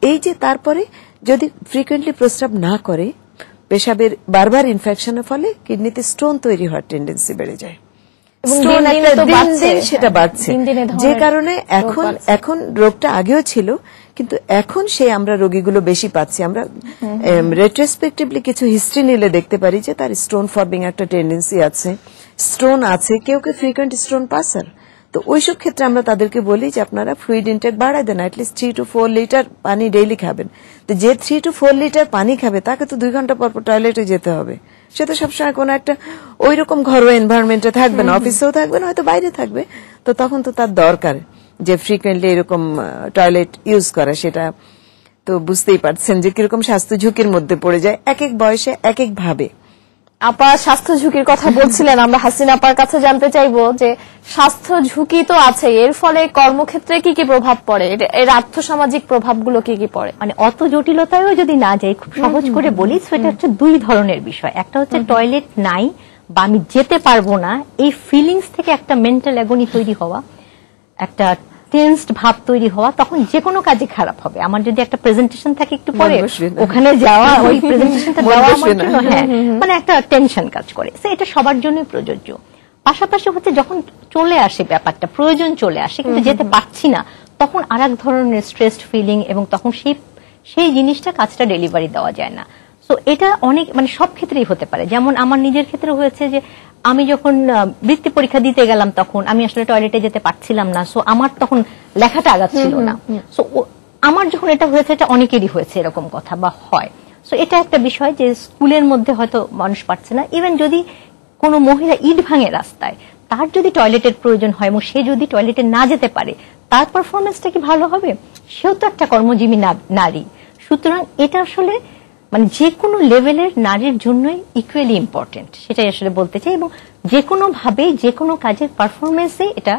এই যে তারপরে যদি ফ্রিকুয়েন্টলি প্রস্রাব না করে, পেশাবের বারবার ইনফেকশনের ফলে কিডনিতে স্টোন তৈরি হওয়ার টেন্ডেন্সি বেড়ে যায়, সেটা বাড়ছে, যে কারণে এখন রোগটা আগেও ছিল, কিন্তু এখন সেই আমরা রোগীগুলো বেশি পাচ্ছি। আমরা রেট্রোস্পেক্টিভলি কিছু হিস্ট্রি নিলে দেখতে পারি যে তার স্টোন ফর্মিং একটা টেন্ডেন্সি আছে, স্টোন আছে, কেউ কেউ ফ্রিকুয়েন্ট স্টোন পাসার। তো ওইসব ক্ষেত্রে আমরা তাদেরকে বলি যে আপনারা ফ্লুইড ইনটেক বাড়ায় দেন, অ্যাটলিস্ট 3 to 4 লিটার পানি ডেইলি খাবেন। তো যে 3 to 4 লিটার পানি খাবে, তাকে তো 2 ঘন্টা পর পর টয়লেটে যেতে হবে, সে তো সবসময় কোনো একটা ওই রকম ঘরোয়া এনভায়রনমেন্টে থাকবে না, অফিসেও থাকবে না, হয়তো বাইরে থাকবে। তো তখন তো তার দরকার যে ফ্রিকুয়েন্টলি এরকম টয়লেট ইউজ করা। সেটা তো বুঝতেই পারছেন যে কিরকম স্বাস্থ্য ঝুঁকির মধ্যে পড়ে যায়, এক এক বয়সে এক এক ভাবে। আপা স্বাস্থ্য ঝুঁকির কথা বলছিলেন, আমরা হাসিনা আপার কাছে জানতে চাইবো যে স্বাস্থ্য ঝুঁকি তো আছে, এর ফলে কর্মক্ষেত্রে কি কি প্রভাব পড়ে, এর আর্থসামাজিক প্রভাবগুলো কি কি পড়ে? মানে অত জটিলতায়ও যদি না যাই, খুব সহজ করে বলি, সেটা হচ্ছে 2 ধরনের বিষয়। একটা হচ্ছে টয়লেট নাই বা আমি যেতে পারবো না, এই ফিলিংস থেকে একটা মেন্টাল অ্যাগনি তৈরি হওয়া, একটা টেন্সড ভাব তৈরি হওয়া, তখন যে কোনো কাজে খারাপ হবে। আমার যদি একটা প্রেজেন্টেশন থাকে একটু পরে ওখানে যাওয়া, ওই প্রেজেন্টেশনটা দেওয়া আমার জন্য মানে একটা টেনশন কাজ করে। এটা সবার জন্যই প্রযোজ্য। পাশাপাশি হচ্ছে যখন চলে আসে ব্যাপারটা, প্রয়োজন চলে আসে কিন্তু যেতে পারছি না, তখন আর এক ধরনের স্ট্রেসড ফিলিং, এবং তখন সেই জিনিসটা কাজটা ডেলিভারি দেওয়া যায় না। সো এটা অনেক সব ক্ষেত্রেই হতে পারে। যেমন আমার নিজের ক্ষেত্রে হয়েছে যে আমি যখন বৃত্তি পরীক্ষা দিতে গেলাম তখন আমি আসলে টয়লেটে যেতে পারছিলাম না, সো আমার তখন লেখাটা আগাচ্ছিল না। সো আমার যখন এটা হয়েছে, এটা অনেকেরই হয়েছে এরকম কথা বা হয়। সো এটা একটা বিষয় যে স্কুলের মধ্যে হয়তো মানুষ পারছে না। ইভেন যদি কোনো মহিলা ইট ভাঙে রাস্তায়, তার যদি টয়লেটের প্রয়োজন হয় এবং সে যদি টয়লেটে না যেতে পারে, তার পারফরমেন্সটা কি ভালো হবে? সেও তো একটা কর্মজীবী নারী। সুতরাং এটা আসলে যে কোনো লেভেলের নারীর জন্যই ইকুয়ালি ইম্পর্টেন্ট, সেটাই আসলে বলতে চাই। এবং যে কোনো ভাবে যে কোনো কাজের পারফরমেন্সে এটা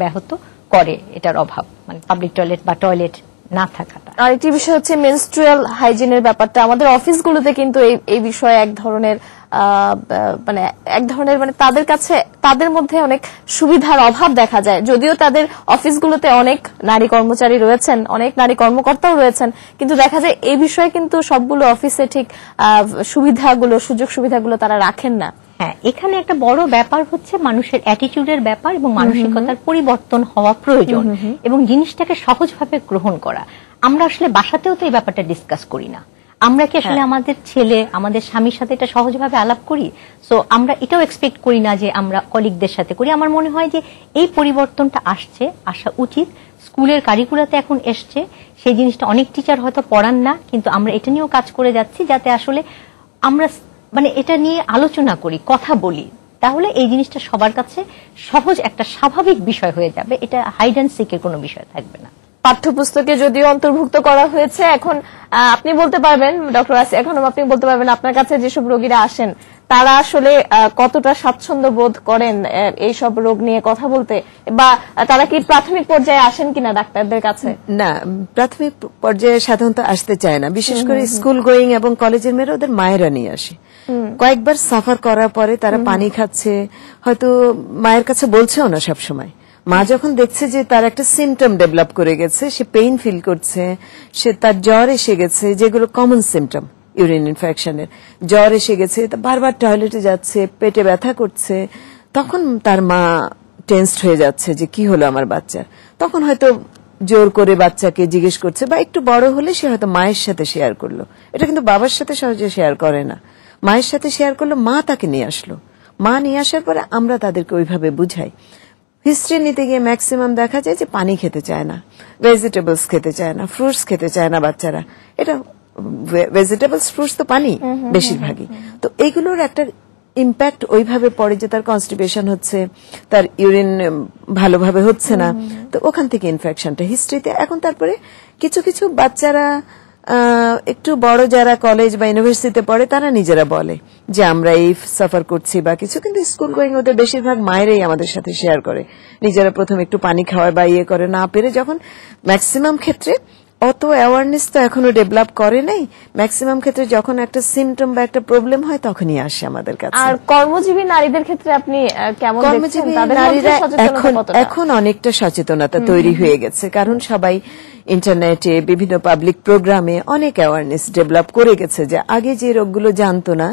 ব্যাহত করে এটার অভাব, পাবলিক টয়লেট বা টয়লেট না থাকাটা। আরেকটি বিষয় হচ্ছে মেনস্ট্রুয়াল হাইজিনের ব্যাপারটা। আমাদের অফিসগুলোতে কিন্তু এই বিষয়ে এক ধরনের তাদের কাছে তাদের মধ্যে অনেক সুবিধার অভাব দেখা যায়। যদিও তাদের অফিসগুলোতে অনেক নারী কর্মচারী রয়েছেন, অনেক নারী কর্মকর্তাও রয়েছেন, কিন্তু দেখা যায় এই বিষয়ে কিন্তু সবগুলো অফিসে ঠিক সুযোগ সুবিধাগুলো তারা রাখেন না। হ্যাঁ, এখানে একটা বড় ব্যাপার হচ্ছে মানুষের অ্যাটিটিউডের ব্যাপার এবং মানসিকতার পরিবর্তন হওয়া প্রয়োজন, এবং জিনিসটাকে সহজভাবে গ্রহণ করা। আমরা আসলে বাসাতেও তো এই ব্যাপারটা ডিসকাস করি না। আমরা কি আসলে আমাদের ছেলে, আমাদের স্বামীর সাথে এটা সহজভাবে আলাপ করি? সো আমরা এটাও এক্সপেক্ট করি না যে আমরা কলিগদের সাথে করি। আমার মনে হয় যে এই পরিবর্তনটা আসা উচিত। স্কুলের কারিকুলাতে এখন এসছে, সেই জিনিসটা অনেক টিচার হয়তো পড়ান না, কিন্তু আমরা এটা নিয়েও কাজ করে যাচ্ছি যাতে আসলে আমরা এটা নিয়ে আলোচনা করি, কথা বলি। তাহলে এই জিনিসটা সবার কাছে সহজ একটা স্বাভাবিক বিষয় হয়ে যাবে। এটা হাইড অ্যান্ড সিকের কোনো বিষয় থাকবে না। পাঠ্যপুস্তকে যদিও অন্তর্ভুক্ত করা হয়েছে, এখন আপনি বলতে পারবেন ডক্টর আসিয়া, এখন আপনি বলতে পারবেন আপনার কাছে যেসব রোগীরা আসেন তারা আসলে কতটা স্বাচ্ছন্দ্য বোধ করেন এইসব রোগ নিয়ে কথা বলতে, বা তারা কি প্রাথমিক পর্যায়ে আসেন কিনা ডাক্তারদের কাছে? না, প্রাথমিক পর্যায়ে সাধারণত আসতে চায় না। বিশেষ করে স্কুল গোয়িং এবং কলেজের মেয়েরা ওদের মায়েরা নিয়ে আসে। কয়েকবার সাফার করার পরে তারা পানি খাচ্ছে, হয়তো মায়ের কাছে বলছেও না সবসময়। মা যখন দেখছে যে তার একটা সিমটম ডেভেলপ করে গেছে, সে পেইন ফিল করছে, তার জ্বর এসে গেছে, যেগুলো কমন সিমটম ইউরিন ইনফেকশনের, জ্বর এসে গেছে, বারবার টয়লেটে যাচ্ছে, পেটে ব্যথা করছে, তখন তার মা টেন্সড হয়ে যাচ্ছে যে কি হলো আমার বাচ্চার। তখন হয়তো জোর করে বাচ্চাকে জিজ্ঞেস করছে, বা একটু বড় হলে সে হয়তো মায়ের সাথে শেয়ার করলো। এটা কিন্তু বাবার সাথে সহজে শেয়ার করে না, মায়ের সাথে শেয়ার করলো, মা তাকে নিয়ে আসলো। মা নিয়ে আসার পরে আমরা তাদেরকে ওইভাবে বুঝাই। হিস্ট্রি নিতে গিয়ে ম্যাক্সিমাম দেখা যায় যে পানি খেতে চায় না, ভেজিটেবলস খেতে চায় না, ফ্রুটস খেতে চায় না বাচ্চারা। এটা ভেজিটেবলস, ফ্রুটস তো পানি বেশিরভাগই। তো এইগুলোর একটা ইম্প্যাক্ট ওইভাবে পড়ে যে তার কনস্টিপেশন হচ্ছে, তার ইউরিন ভালোভাবে হচ্ছে না, তো ওখান থেকে ইনফেকশনটা হিস্ট্রিতে। এখন তারপরে কিছু কিছু বাচ্চারা একটু বড় যারা কলেজ বা ইউনিভার্সিটিতে পড়ে তারা নিজেরা বলে যে আমরা এই সাফার করছি বা কিছু, কিন্তু স্কুল গোয়িং ওদের বেশিরভাগ মায়েরাই আমাদের সাথে শেয়ার করে। নিজেরা প্রথমে একটু পানি খাওয়ায় বা ইয়ে করে, না পেরে যখন ম্যাক্সিমাম ক্ষেত্রে অত অ্যাওয়ারনেস তো এখনো ডেভেলপ করে নাই, ম্যাক্সিমাম ক্ষেত্রে যখন একটা সিমটম বা একটা প্রবলেম হয় তখনই আসে আমাদের কাছে। আর কর্মজীবী নারীদের ক্ষেত্রে আপনি কেমন দেখছেন? কর্মজীবী নারীরা এখন অনেকটা সচেতনতা তৈরি হয়ে গেছে, কারণ সবাই ইন্টারনেটে বিভিন্ন পাবলিক প্রোগ্রামে অনেক অ্যাওয়ারনেস ডেভেলপ করে গেছে, যে আগে যে রোগগুলো জানতো না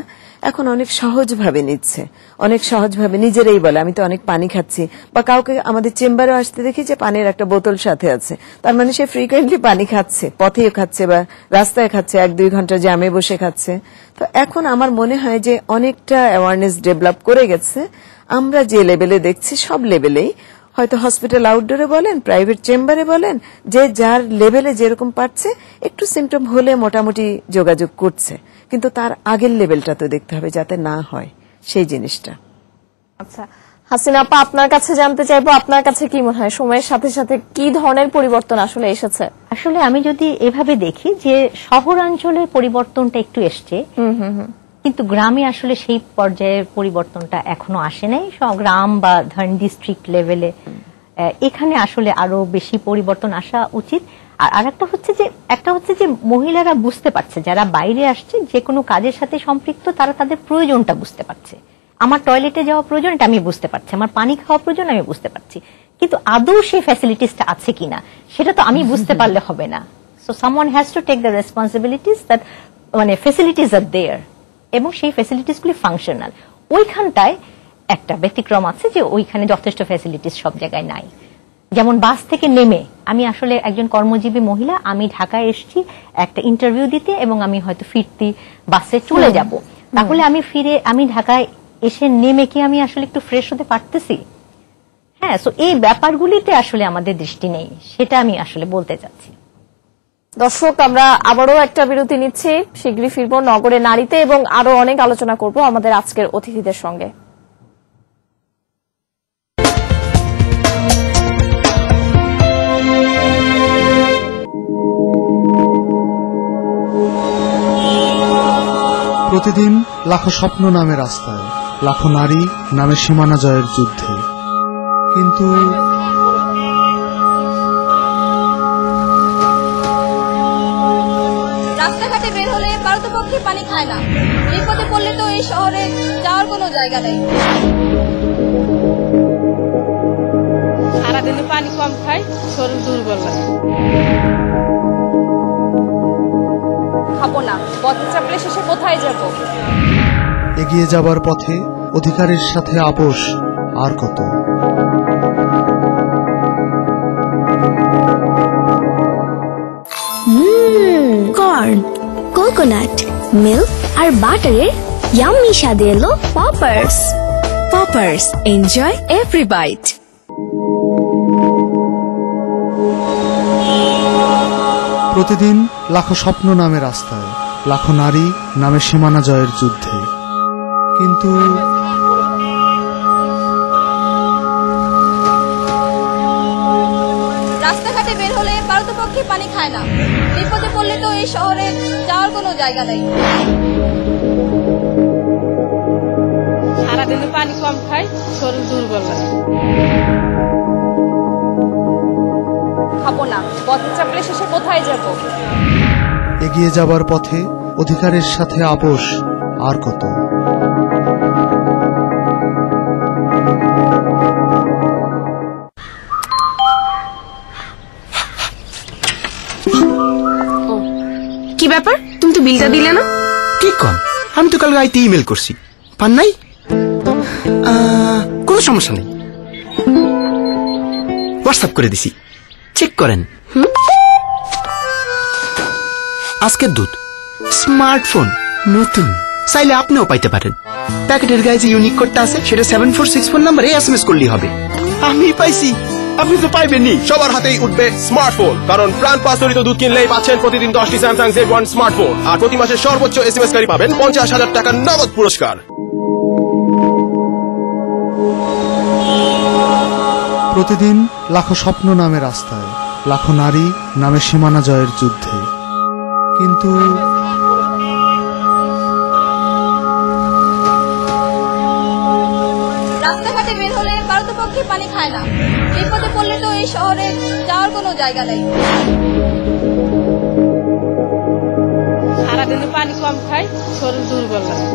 এখন অনেক সহজভাবে নিচ্ছে, অনেক সহজভাবে নিজেরাই বলে আমি তো অনেক পানি খাচ্ছি, বা কাউকে আমাদের চেম্বারে আসতে দেখি যে পানির একটা বোতল সাথে আছে, তার মানে সে ফ্রিকোয়েন্টলি পানি খাচ্ছে, পথেও খাচ্ছে বা রাস্তায় খাচ্ছে, 1-2 ঘন্টা জ্যামে বসে খাচ্ছে। তো এখন আমার মনে হয় যে অনেকটা অ্যাওয়ারনেস ডেভেলপ করে গেছে। আমরা যে লেভেলে দেখছি সব লেভেলেই, হয়তো হসপিটাল আউটডোরে বলেন, প্রাইভেট চেম্বারে বলেন, যে যার লেভেলে যেরকম পারছে একটু সিমটম হলে মোটামুটি যোগাযোগ করছে, কিন্তু তার আগের লেভেলটা তো দেখতে হবে যাতে না হয় সেই জিনিসটা। আচ্ছা হাসিনা আপা, আপনার কাছে জানতে চাইবো, আপনার কাছে কি মনে হয় সময়ের সাথে সাথে কি ধরনের পরিবর্তন আসলে এসেছে? আসলে আমি যদি এভাবে দেখি যে শহরাঞ্চলের পরিবর্তনটা একটু এসছে, কিন্তু গ্রামে আসলে সেই পর্যায়ের পরিবর্তনটা এখনো আসে নাই। গ্রাম বা ধরেন ডিস্ট্রিক্ট লেভেলে এখানে আসলে আরো বেশি পরিবর্তন আসা উচিত। আর একটা হচ্ছে যে মহিলারা বুঝতে পারছে, যারা বাইরে আসছে যে কোনো কাজের সাথে সম্পৃক্ত, তারা তাদের প্রয়োজনটা বুঝতে পারছে। আমার টয়লেটে যাওয়া প্রয়োজন এটা আমি বুঝতে পারছি, আমার পানি খাওয়া প্রয়োজন আমি বুঝতে পারছি, কিন্তু আদৌ সেই ফ্যাসিলিটিসটা আছে কিনা সেটা তো আমি বুঝতে পারলে হবে না। So someone has to take the responsibilities that মানে ফ্যাসিলিটিস আর দেয়ার এবং সেই ফ্যাসিলিটিসগুলি ফাংশনাল। ওইখানটায় একটা ব্যতিক্রম আছে যে ওইখানে যথেষ্ট ফ্যাসিলিটিস সব জায়গায় নাই। যেমন বাস থেকে নেমে আমি আসলে একজন কর্মজীবী মহিলা, আমি ঢাকায় এসেছি একটা ইন্টারভিউ দিতে এবং আমি হয়তো ফিরতি বাসে চলে যাব, তাহলে আমি ঢাকায় এসে নেমে কি আমি আসলে একটু ফ্রেশ হতে পারতেছি? হ্যাঁ, সো এই ব্যাপারগুলিতে আসলে আমাদের দৃষ্টি নেই, সেটা আমি আসলে বলতে চাচ্ছি। দর্শক, আমরা আবারও একটা বিরতি নিচ্ছি, শীঘ্রই ফিরবো নগরে নারীতে এবং আরো অনেক আলোচনা করব আমাদের আজকের অতিথিদের সঙ্গে। প্রতিদিন লাখো স্বপ্ন নামে রাস্তায়, লাখো নারী নামে সীমানা জয়ের যুদ্ধে, কিন্তু রাস্তাঘাটে বের হলে পারতপক্ষে পানি খায় না, বিপদে পড়লে তো এই শহরে যাওয়ার কোনো জায়গা নেই। সারাদিনে পানি কম খাই, শরীর দুর্বল লাগে। খাবো না, পথে চাপলে শেষে কোথায় যাব? এগিয়ে যাবার পথে অধিকারের সাথে আপোষ আর কত। কর্ন, কোকোনাট, মিল্ক আর বাটারের ইয়াম্মি স্বাদে এলো Poppers. Poppers, enjoy every bite. প্রতিদিন লাখো স্বপ্ন নামে রাস্তায়, লাখো নারী নামে সীমানা জয়ের যুদ্ধে, কিন্তু রাস্তাঘাটে বের হলে পারতপক্ষে পানি খায় না, বিপদে পড়লে তো এই শহরে যাওয়ার কোনো জায়গা নেই। সারাদিনে পানি কম খাই, শরীর দুর্বল লাগে। খাবো না, পথে চাপলে শেষে কোথায় যাব? এগিয়ে যাবার পথে অধিকারের সাথে আপোষ আর কত। কি ব্যাপার, তুমি তো বিলটা দিলে না? কি কম, আমি তো কাল রাইতে ইমেল করছি, পান নাই? কোনো সমস্যা নেই, হোয়াটসঅ্যাপ করে দিছি, চেক করেন। আজকের দুধ, স্মার্টফোন নতুন, চাইলে আপনিও পাইতে পারেন। প্যাকেটের গায়ে যে ইউনিক কোডটা আছে সেটা 7464 নম্বরে SMS করলেই হবে। আমি পাইছি, আপনি তো পাইবেনই। সবার হাতেই উঠবে স্মার্টফোন, কারণ প্রাণ পাস জড়িত দুধ কিনলেই পাচ্ছেন প্রতিদিন 10টি স্যামসাং Z1 স্মার্টফোন, আর প্রতি মাসে সর্বোচ্চ SMS কারী পাবেন 50,000 টাকার নগদ পুরস্কার। প্রতিদিন লাখো স্বপ্ন নামে রাস্তায়, লাখো নারী নামে সীমানা জয়ের যুদ্ধে, কিন্তু রাস্তাঘাটে বের হলে পারতপক্ষে পানি খায় না, বিপদে পড়লে তো এই শহরে যাওয়ার কোনো জায়গা নেই। সারাদিনে পানি কম খাই, শরীর দুর্বল লাগে।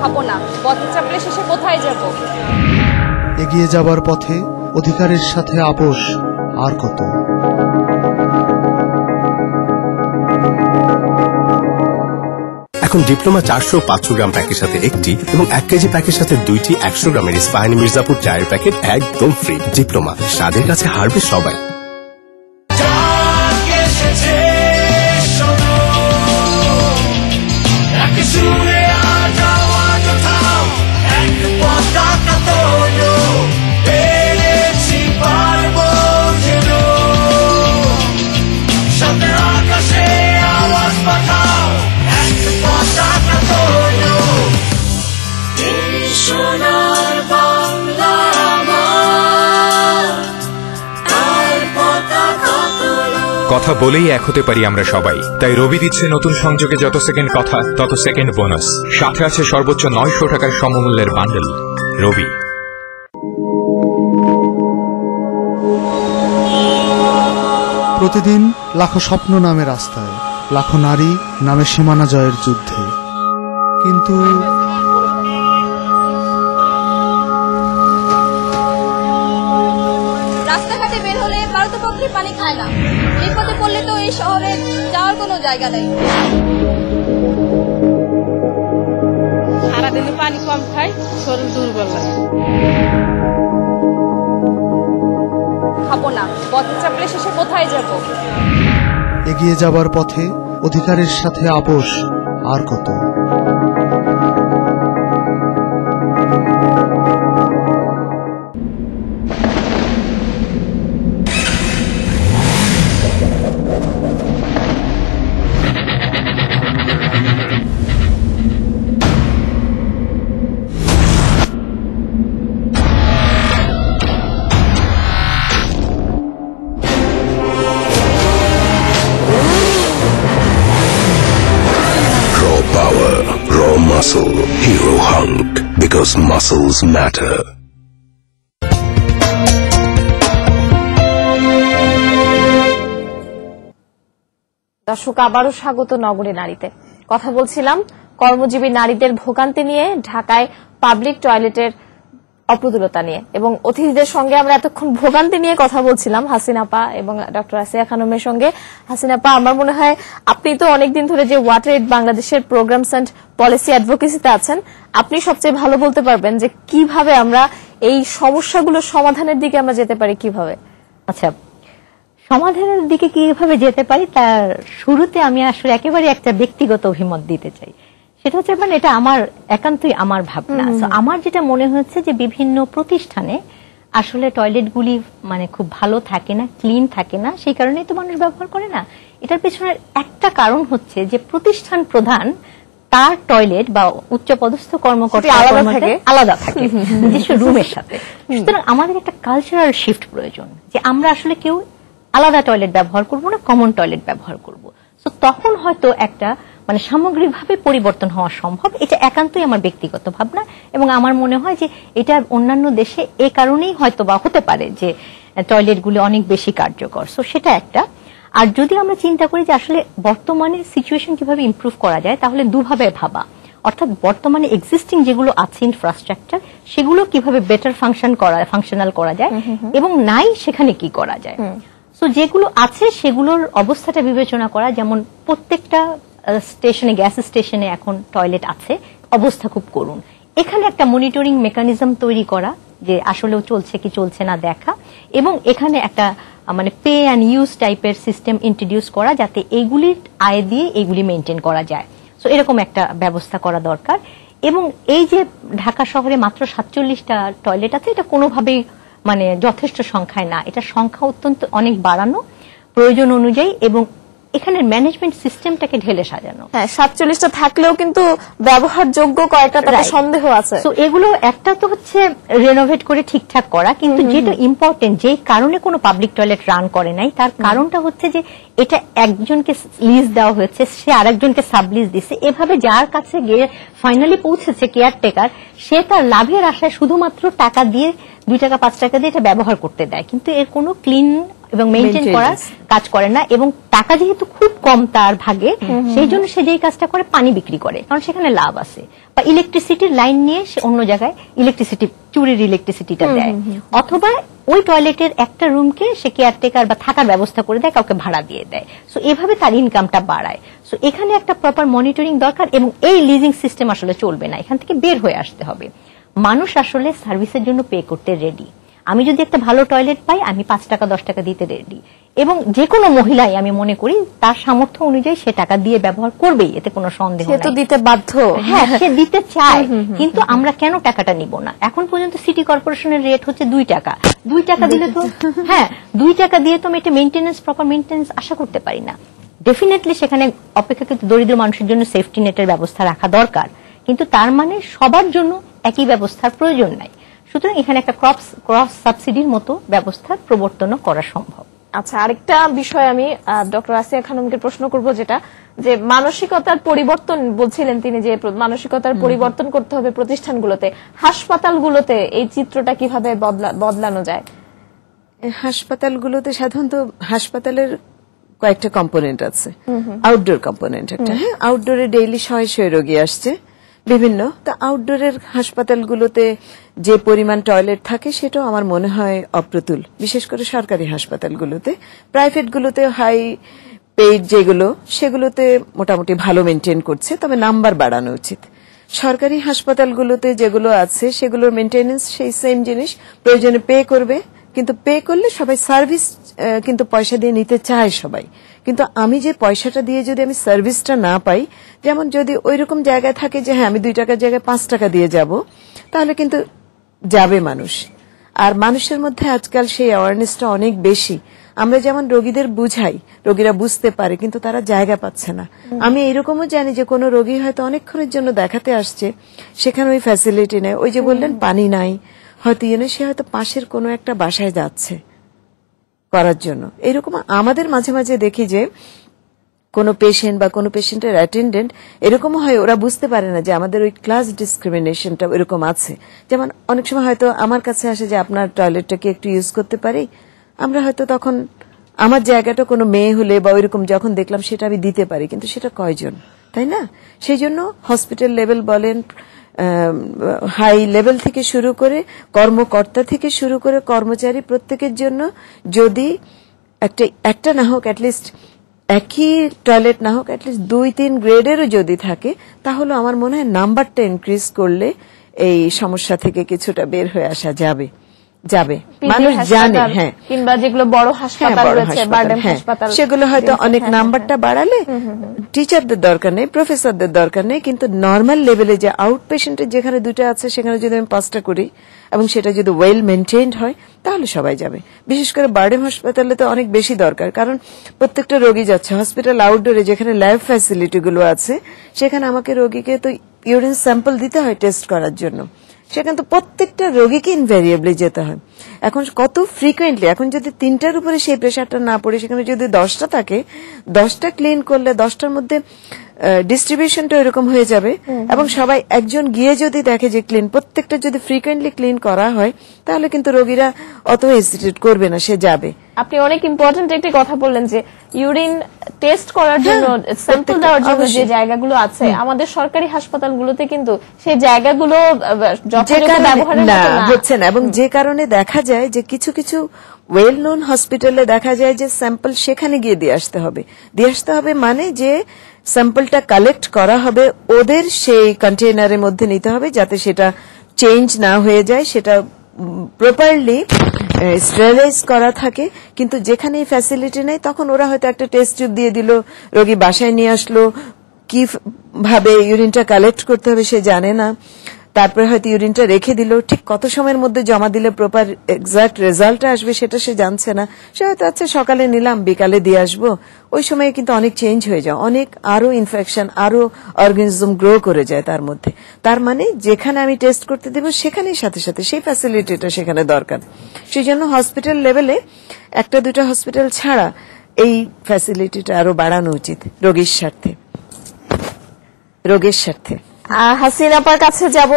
খাবো না, পথে চাপলে শেষে কোথায় যাব? এগিয়ে যাবার পথে অধিকারের সাথে আপোষ আর কত। এখন ডিপ্লোমা 400-500 গ্রাম প্যাকের সাথে একটি এবং 1 কেজি প্যাকের সাথে 2টি 100 গ্রামের ইস্পাহানি মির্জাপুর চায়ের প্যাকেট একদম ফ্রি। ডিপ্লোমা, স্বাদের কাছে হারবে সবাই। কথা বলেই এক হতে পারি আমরা সবাই, তাই রবি দিচ্ছে নতুন সংযোগে যত সেকেন্ড কথা তত সেকেন্ড বোনাস, সাথে আছে সর্বোচ্চ 900 টাকার সমমূল্যের বান্ডেল। রবি। প্রতিদিন লাখো স্বপ্ন নামে রাস্তায়, লাখো নারী নামে সীমানা জয়ের যুদ্ধে, কিন্তু পারতপক্ষে পানি খায় না। বিপদে পড়লে তো এই শহরে যাওয়ার কোনো জায়গা নেই। সারাদিনে পানি কম খাই, শরীর দুর্বল লাগে। খাবো না, পথে চাপলে শেষে কোথায় যাব? এগিয়ে যাবার পথে অধিকারের সাথে আপোষ আর কত। Muscle Hero Hunk, because muscles matter. দর্শক, আবারও স্বাগত নগরে নারীতে। কথা বলছিলাম কর্মজীবী নারীদের ভোগান্তি নিয়ে, ঢাকায় পাবলিক টয়লেটের অপ্রতুলতা নিয়ে, এবং অতিথিদের সঙ্গে আমরা এতক্ষণ ভোগান্তি নিয়ে কথা বলছিলাম, হাসিনা আপা এবং ডক্টর আসিয়া খানমের সঙ্গে। হাসিনা আপা, আমার মনে হয় আপনি তো অনেকদিন ধরে যে ওয়াটার এইড বাংলাদেশের প্রোগ্রামস এন্ড পলিসি অ্যাডভোকেসিতে আছেন, আপনি সবচেয়ে ভালো বলতে পারবেন যে কিভাবে আমরা এই সমস্যাগুলো সমাধানের দিকে আমরা যেতে পারি কিভাবে। আচ্ছা, সমাধানের দিকে কিভাবে যেতে পারি তার শুরুতে আমি আসলে একেবারে একটা ব্যক্তিগত অভিমত দিতে চাই। সেটা হচ্ছে মানে এটা আমার একান্তই আমার ভাবনা। আমার যেটা মনে হচ্ছে যে বিভিন্ন প্রতিষ্ঠানে আসলে টয়লেটগুলি মানে খুব ভালো থাকে না, ক্লিন থাকে না, সেই কারণেই তো মানুষ ব্যবহার করে না। এটার পেছনের একটা কারণ হচ্ছে যে প্রতিষ্ঠান প্রধান তার টয়লেট বা উচ্চপদস্থ কর্মকর্তা আলাদা থাকে নিজস্ব রুমের সাথে। সুতরাং আমাদের একটা কালচারাল শিফট প্রয়োজন যে আমরা আসলে কেউ আলাদা টয়লেট ব্যবহার করব না, কমন টয়লেট ব্যবহার করব। তো তখন হয়তো একটা মানে সামগ্রিকভাবে পরিবর্তন হওয়া সম্ভব। এটা একান্তই আমার ব্যক্তিগত ভাবনা, এবং আমার মনে হয় যে এটা অন্যান্য দেশে এ কারণেই হয়তো বা হতে পারে যে টয়লেটগুলি অনেক বেশি কার্যকর। সো সেটা একটা। আর যদি আমরা চিন্তা করি যে আসলে বর্তমানে সিচুয়েশন কিভাবে ইমপ্রুভ করা যায়, তাহলে দুভাবে ভাবা, অর্থাৎ বর্তমানে এক্সিস্টিং যেগুলো আছে ইনফ্রাস্ট্রাকচার, সেগুলো কিভাবে বেটার ফাংশনাল করা যায়, এবং নাই সেখানে কি করা যায়। সো যেগুলো আছে সেগুলোর অবস্থাটা বিবেচনা করা, যেমন প্রত্যেকটা স্টেশনে, গ্যাস স্টেশনে এখন টয়লেট আছে, অবস্থা খুব করুন। এখানে একটা মনিটরিং মেকানিজম তৈরি করা যে আসলেও চলছে কি চলছে না দেখা, এবং এখানে একটা মানে পে অ্যান্ড ইউজ টাইপের সিস্টেম ইন্ট্রোডিউস করা, যাতে এইগুলির আয় দিয়ে এইগুলি মেনটেন করা যায়। সো এরকম একটা ব্যবস্থা করা দরকার। এবং এই যে ঢাকা শহরে মাত্র 47টা টয়লেট আছে, এটা কোনোভাবেই মানে যথেষ্ট সংখ্যায় না, এটা সংখ্যা অত্যন্ত অনেক বাড়ানো প্রয়োজন অনুযায়ী, এবং এখানে ম্যানেজমেন্ট সিস্টেমটাকে ঢেলে সাজানো। হ্যাঁ, 47টা থাকলেও কিন্তু ব্যবহারযোগ্য কয়েকটা তাতে সন্দেহ আছে। তো এগুলো একটা তো হচ্ছে রেনোভেট করে ঠিকঠাক করা, কিন্তু যেটা ইম্পর্টেন্ট, যে কারণে কোনো পাবলিক টয়লেট রান করে নাই, তার কারণটা হচ্ছে যে এটা একজনকে লিজ দেওয়া হয়েছে, সে আরেকজনকে সাবলিজ দিচ্ছে, এভাবে যার কাছে গিয়ে ফাইনালি পৌঁছেছে কেয়ারটেকার, সে তার লাভের আশায় শুধুমাত্র টাকা দিয়ে 2 টাকা 5 টাকা দিয়ে এটা ব্যবহার করতে দেয়, কিন্তু এর কোনো ক্লিন এবং মেনটেন করার কাজ করে না। এবং টাকা যেহেতু খুব কম তার ভাগে, সেই জন্য সে যেই কাজটা করে পানি বিক্রি করে, কারণ সেখানে লাভ আছে, বা ইলেকট্রিসিটির লাইন নিয়ে সে অন্য জায়গায় ইলেকট্রিসিটি, চুরির ইলেকট্রিসিটিটা দেয়, অথবা ওই টয়লেটের একটা রুমকে সে কেয়ারটেকার বা থাকার ব্যবস্থা করে দেয়, কাউকে ভাড়া দিয়ে দেয়। সো এভাবে তার ইনকামটা বাড়ায়। সো এখানে একটা প্রপার মনিটরিং দরকার, এবং এই লিজিং সিস্টেম আসলে চলবে না, এখান থেকে বের হয়ে আসতে হবে। মানুষ আসলে সার্ভিসের জন্য পে করতে রেডি। আমি যদি একটা ভালো টয়লেট পাই, আমি 5 টাকা 10 টাকা দিতে রেডি, এবং যে কোনো মহিলাই আমি মনে করি তার সামর্থ্য অনুযায়ী সে টাকা দিয়ে ব্যবহার করবেই, এতে কোনো সন্দেহ নেই। সে তো দিতে বাধ্য। হ্যাঁ, সে দিতে চায়, কিন্তু আমরা কেন টাকাটা নিব না? এখন পর্যন্ত সিটি কর্পোরেশনের রেট হচ্ছে 2 টাকা। 2 টাকা দিলে তো, হ্যাঁ 2 টাকা দিয়ে তো আমি একটা মেইনটেনেন্স, প্রপার মেইনটেনেন্স আশা করতে পারি না। ডেফিনেটলি সেখানে অপেক্ষাকৃত দরিদ্র মানুষের জন্য সেফটি নেটের ব্যবস্থা রাখা দরকার, কিন্তু তার মানে সবার জন্য একই ব্যবস্থার প্রয়োজন নাই। সুতরাং এখানে একটা ক্রস সাবসিডির মতো ব্যবস্থার প্রবর্তন করা সম্ভব। আচ্ছা, আরেকটা বিষয় আমি ডক্টর আসিয়া খানমকে প্রশ্ন করব, যেটা যে মানসিকতার পরিবর্তন বলছিলেন তিনি, যে মানসিকতার পরিবর্তন করতে হবে প্রতিষ্ঠানগুলোতে, হাসপাতালগুলোতে এই চিত্রটা কিভাবে বদলানো যায়? হাসপাতালগুলোতে সাধারণত হাসপাতালের কয়েকটা কম্পোনেন্ট আছে। আউটডোর কম্পোনেন্ট একটা, হ্যাঁ, আউটডোরে ডেইলি 100 রোগী আসছে, বিভিন্ন। তো আউটডোরের হাসপাতালগুলোতে যে পরিমাণ টয়লেট থাকে সেটাও আমার মনে হয় অপ্রতুল, বিশেষ করে সরকারি হাসপাতালগুলোতে। প্রাইভেটগুলোতে হাই পেইড যেগুলো সেগুলোতে মোটামুটি ভালো মেনটেন করছে, তবে নাম্বার বাড়ানো উচিত। সরকারি হাসপাতালগুলোতে যেগুলো আছে সেগুলোর মেনটেনেন্স সেই সেম জিনিস, প্রয়োজনে পে করবে, কিন্তু পে করলে সবাই সার্ভিস কিন্তু পয়সা দিয়ে নিতে চায় সবাই। কিন্তু আমি যে পয়সাটা দিয়ে যদি আমি সার্ভিসটা না পাই, যেমন যদি ওইরকম জায়গায় থাকে যে হ্যাঁ আমি 2 টাকার জায়গায় 5 টাকা দিয়ে যাব, তাহলে কিন্তু যাবে মানুষ। আর মানুষের মধ্যে আজকাল সেই অ্যাওয়ারনেসটা অনেক বেশি। আমরা যেমন রোগীদের বুঝাই, রোগীরা বুঝতে পারে, কিন্তু তারা জায়গা পাচ্ছে না। আমি এরকমও জানি যে কোনো রোগী হয়তো অনেকক্ষণের জন্য দেখাতে আসছে, সেখানে ওই ফ্যাসিলিটি নেই, ওই যে বললেন পানি নাই, হয়তো সে হয়তো পাশের কোনো একটা বাসায় যাচ্ছে করার জন্য। এরকম আমাদের মাঝে মাঝে দেখি যে কোনো পেশেন্ট বা কোনো পেশেন্টের অ্যাটেন্ডেন্ট এরকমও হয়, ওরা বুঝতে পারে না যে আমাদের ওই ক্লাস ডিসক্রিমিনেশনটা ওইরকম আছে। যেমন অনেক সময় হয়তো আমার কাছে আসে যে আপনার টয়লেটটা কি একটু ইউজ করতে পারি, আমরা হয়তো তখন আমার জায়গাটা কোনো মেয়ে হলে বা ওইরকম যখন দেখলাম সেটা আমি দিতে পারি, কিন্তু সেটা কয়জন, তাই না? সেই জন্য হসপিটাল লেভেল বলেন, হাই লেভেল থেকে শুরু করে কর্মকর্তা থেকে শুরু করে কর্মচারী প্রত্যেকের জন্য যদি একটা না হোক অ্যাটলিস্ট একই টয়লেট না হোক অ্যাটলিস্ট 2-3 গ্রেডেরও যদি থাকে, তাহলে আমার মনে হয় নাম্বারটা ইনক্রিজ করলে এই সমস্যা থেকে কিছুটা বের হয়ে আসা যাবে। মানুষ জানে, হ্যাঁ, কিংবা যেগুলো বড় হাসপাতাল রয়েছে, বারডেম হাসপাতাল, সেগুলো হয়তো অনেক নাম্বারটা বাড়ালে টিচারদের দরকার নেই, প্রফেসরদের দরকার নেই, কিন্তু নর্মাল লেভেলে যে আউট পেশেন্টের যেখানে 2টা আছে সেখানে যদি আমি 5টা করি এবং সেটা যদি ওয়েল মেনটেইনড হয়, তাহলে সবাই যাবে। বিশেষ করে বারডেম হাসপাতালে তো অনেক বেশি দরকার, কারণ প্রত্যেকটা রোগী যাচ্ছে হসপিটাল আউটডোরে যেখানে ল্যাব ফ্যাসিলিটি গুলো আছে, সেখানে আমাকে রোগীকে তো ইউরিন স্যাম্পল দিতে হয় টেস্ট করার জন্য, সেখানে তো প্রত্যেকটা রোগীকে ইনভ্যারিয়েবলি যেতে হয়। এখন কত ফ্রিকুয়েন্টলি, এখন যদি 3টার উপরে সেই প্রেশারটা না পড়ে সেখানে যদি 10টা থাকে, 10টা ক্লিন করলে 10টার মধ্যে ডিস্ট্রিবিউশনটা এরকম হয়ে যাবে, এবং সবাই একজন গিয়ে যদি দেখে যে ক্লিন, প্রত্যেকটা যদি ফ্রিকুয়েন্টলি ক্লিন করা হয়, তাহলে কিন্তু রোগীরা অত হেজিটেট করবে না, সে যাবে। আপনি অনেক ইম্পর্টেন্ট একটি কথা বললেন যে ইউরিন টেস্ট করার জন্য, স্যাম্পল দেওয়ার জন্য যে জায়গাগুলো আছে আমাদের সরকারি হাসপাতালগুলোতে, কিন্তু সেই জায়গাগুলো যথাযথ ব্যবহারের মতো না হচ্ছে না, এবং যে কারণে দেখা যায় যে কিছু কিছু ওয়েল নোন হসপিটালে দেখা যায় যে স্যাম্পল সেখানে গিয়ে দিয়ে আসতে হবে, মানে যে স্যাম্পলটা কালেক্ট করা হবে ওদের সেই কন্টেইনারের মধ্যে নিতে হবে, যাতে সেটা চেঞ্জ না হয়ে যায়, সেটা প্রপারলি স্টেরিলাইজ করা থাকে। কিন্তু যেখানে ফ্যাসিলিটি নেই, তখন ওরা হয়তো একটা টেস্ট টিউব দিয়ে দিল, রোগী বাসায় নিয়ে আসলো, কি ভাবে ইউরিনটা কালেক্ট করতে হবে সে জানে না, তারপরে হয়তো ইউরিনটা রেখে দিল, ঠিক কত সময়ের মধ্যে জমা দিলে প্রপার এক্সাক্ট রেজাল্টটা আসবে সেটা সে জানছে না। সে হয়তো আচ্ছা সকালে নিলাম বিকালে দিয়ে আসবো, ওই সময় কিন্তু অনেক চেঞ্জ হয়ে যায়, অনেক আরো ইনফেকশন, আরো অর্গানিজম গ্রো করে যায় তার মধ্যে। তার মানে যেখানে আমি টেস্ট করতে দেবো সেখানেই সাথে সাথে সেই ফ্যাসিলিটিটা সেখানে দরকার। সেই জন্য হসপিটাল লেভেলে 1-2টা হসপিটাল ছাড়া এই ফ্যাসিলিটিটা আরো বাড়ানো উচিত রোগীর স্বার্থে। হাসিনাপার কাছে যাব,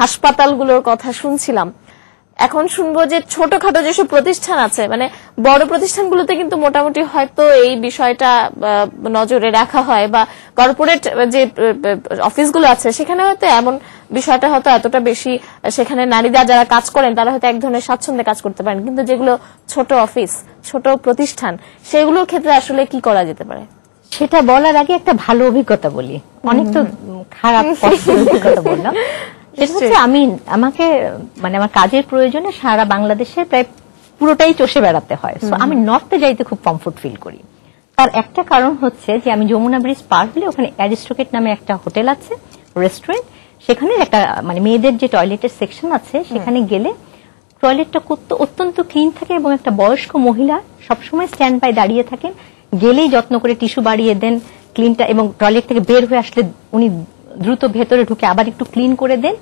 হাসপাতালগুলোর কথা শুনছিলাম, এখন শুনবো যে ছোটখাটো যেসব প্রতিষ্ঠান আছে, মানে বড় প্রতিষ্ঠানগুলোতে কিন্তু মোটামুটি হয়তো এই বিষয়টা নজরে রাখা হয়, বা কর্পোরেট যে অফিসগুলো আছে সেখানে হয়তো এমন বিষয়টা হয়তো এতটা বেশি, সেখানে নারীরা যারা কাজ করেন তারা হয়তো এক ধরনের স্বাচ্ছন্দ্যে কাজ করতে পারেন, কিন্তু যেগুলো ছোট অফিস, ছোট প্রতিষ্ঠান, সেগুলোর ক্ষেত্রে আসলে কি করা যেতে পারে? সেটা বলার আগে একটা ভালো অভিজ্ঞতা বলি, অনেক তো খারাপ অভিজ্ঞতা বললাম। সেটা হচ্ছে আমাকে মানে আমার কাজের প্রয়োজনে সারা বাংলাদেশের প্রায় পুরোটাই চষে বেড়াতে হয়, সো আমি নর্থে যাইতে খুব কমফোর্ট ফিল করি। তার একটা কারণ হচ্ছে যে আমি যমুনা ব্রিজ পার হলে ওখানে অ্যারিস্টোকেট নামে একটা হোটেল আছে, রেস্টুরেন্ট, সেখানে একটা মানে মেয়েদের যে টয়লেটের সেকশন আছে, সেখানে গেলে টয়লেটটা অত্যন্ত ক্লিন থাকে, এবং একটা বয়স্ক মহিলা সবসময় স্ট্যান্ড বাই দাঁড়িয়ে থাকেন, গেলেই যত্ন করে টিস্যু বাড়িয়ে দেন ক্লিনটা, এবং টয়লেট থেকে বের হয়ে আসলে উনি দ্রুত ভেতরে ঢুকে আবার একটু ক্লিন করে দেন,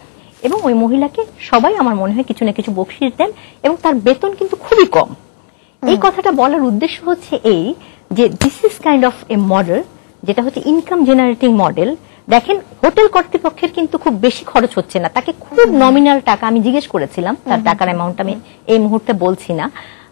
এবং ওই মহিলাকে সবাই আমার মনে হয় কিছু না কিছু বকশিশ দেন, এবং তার বেতন কিন্তু খুবই কম। এই কথাটা বলার উদ্দেশ্য হচ্ছে এই যে this is kind of A model, যেটা হচ্ছে ইনকাম জেনারেটিং মডেল। দেখেন হোটেল কর্তৃপক্ষের কিন্তু খুব বেশি খরচ হচ্ছে না, তাকে খুব নমিনাল টাকা, আমি জিজ্ঞেস করেছিলাম তার টাকার অ্যামাউন্ট আমি এই মুহূর্তে বলছি না।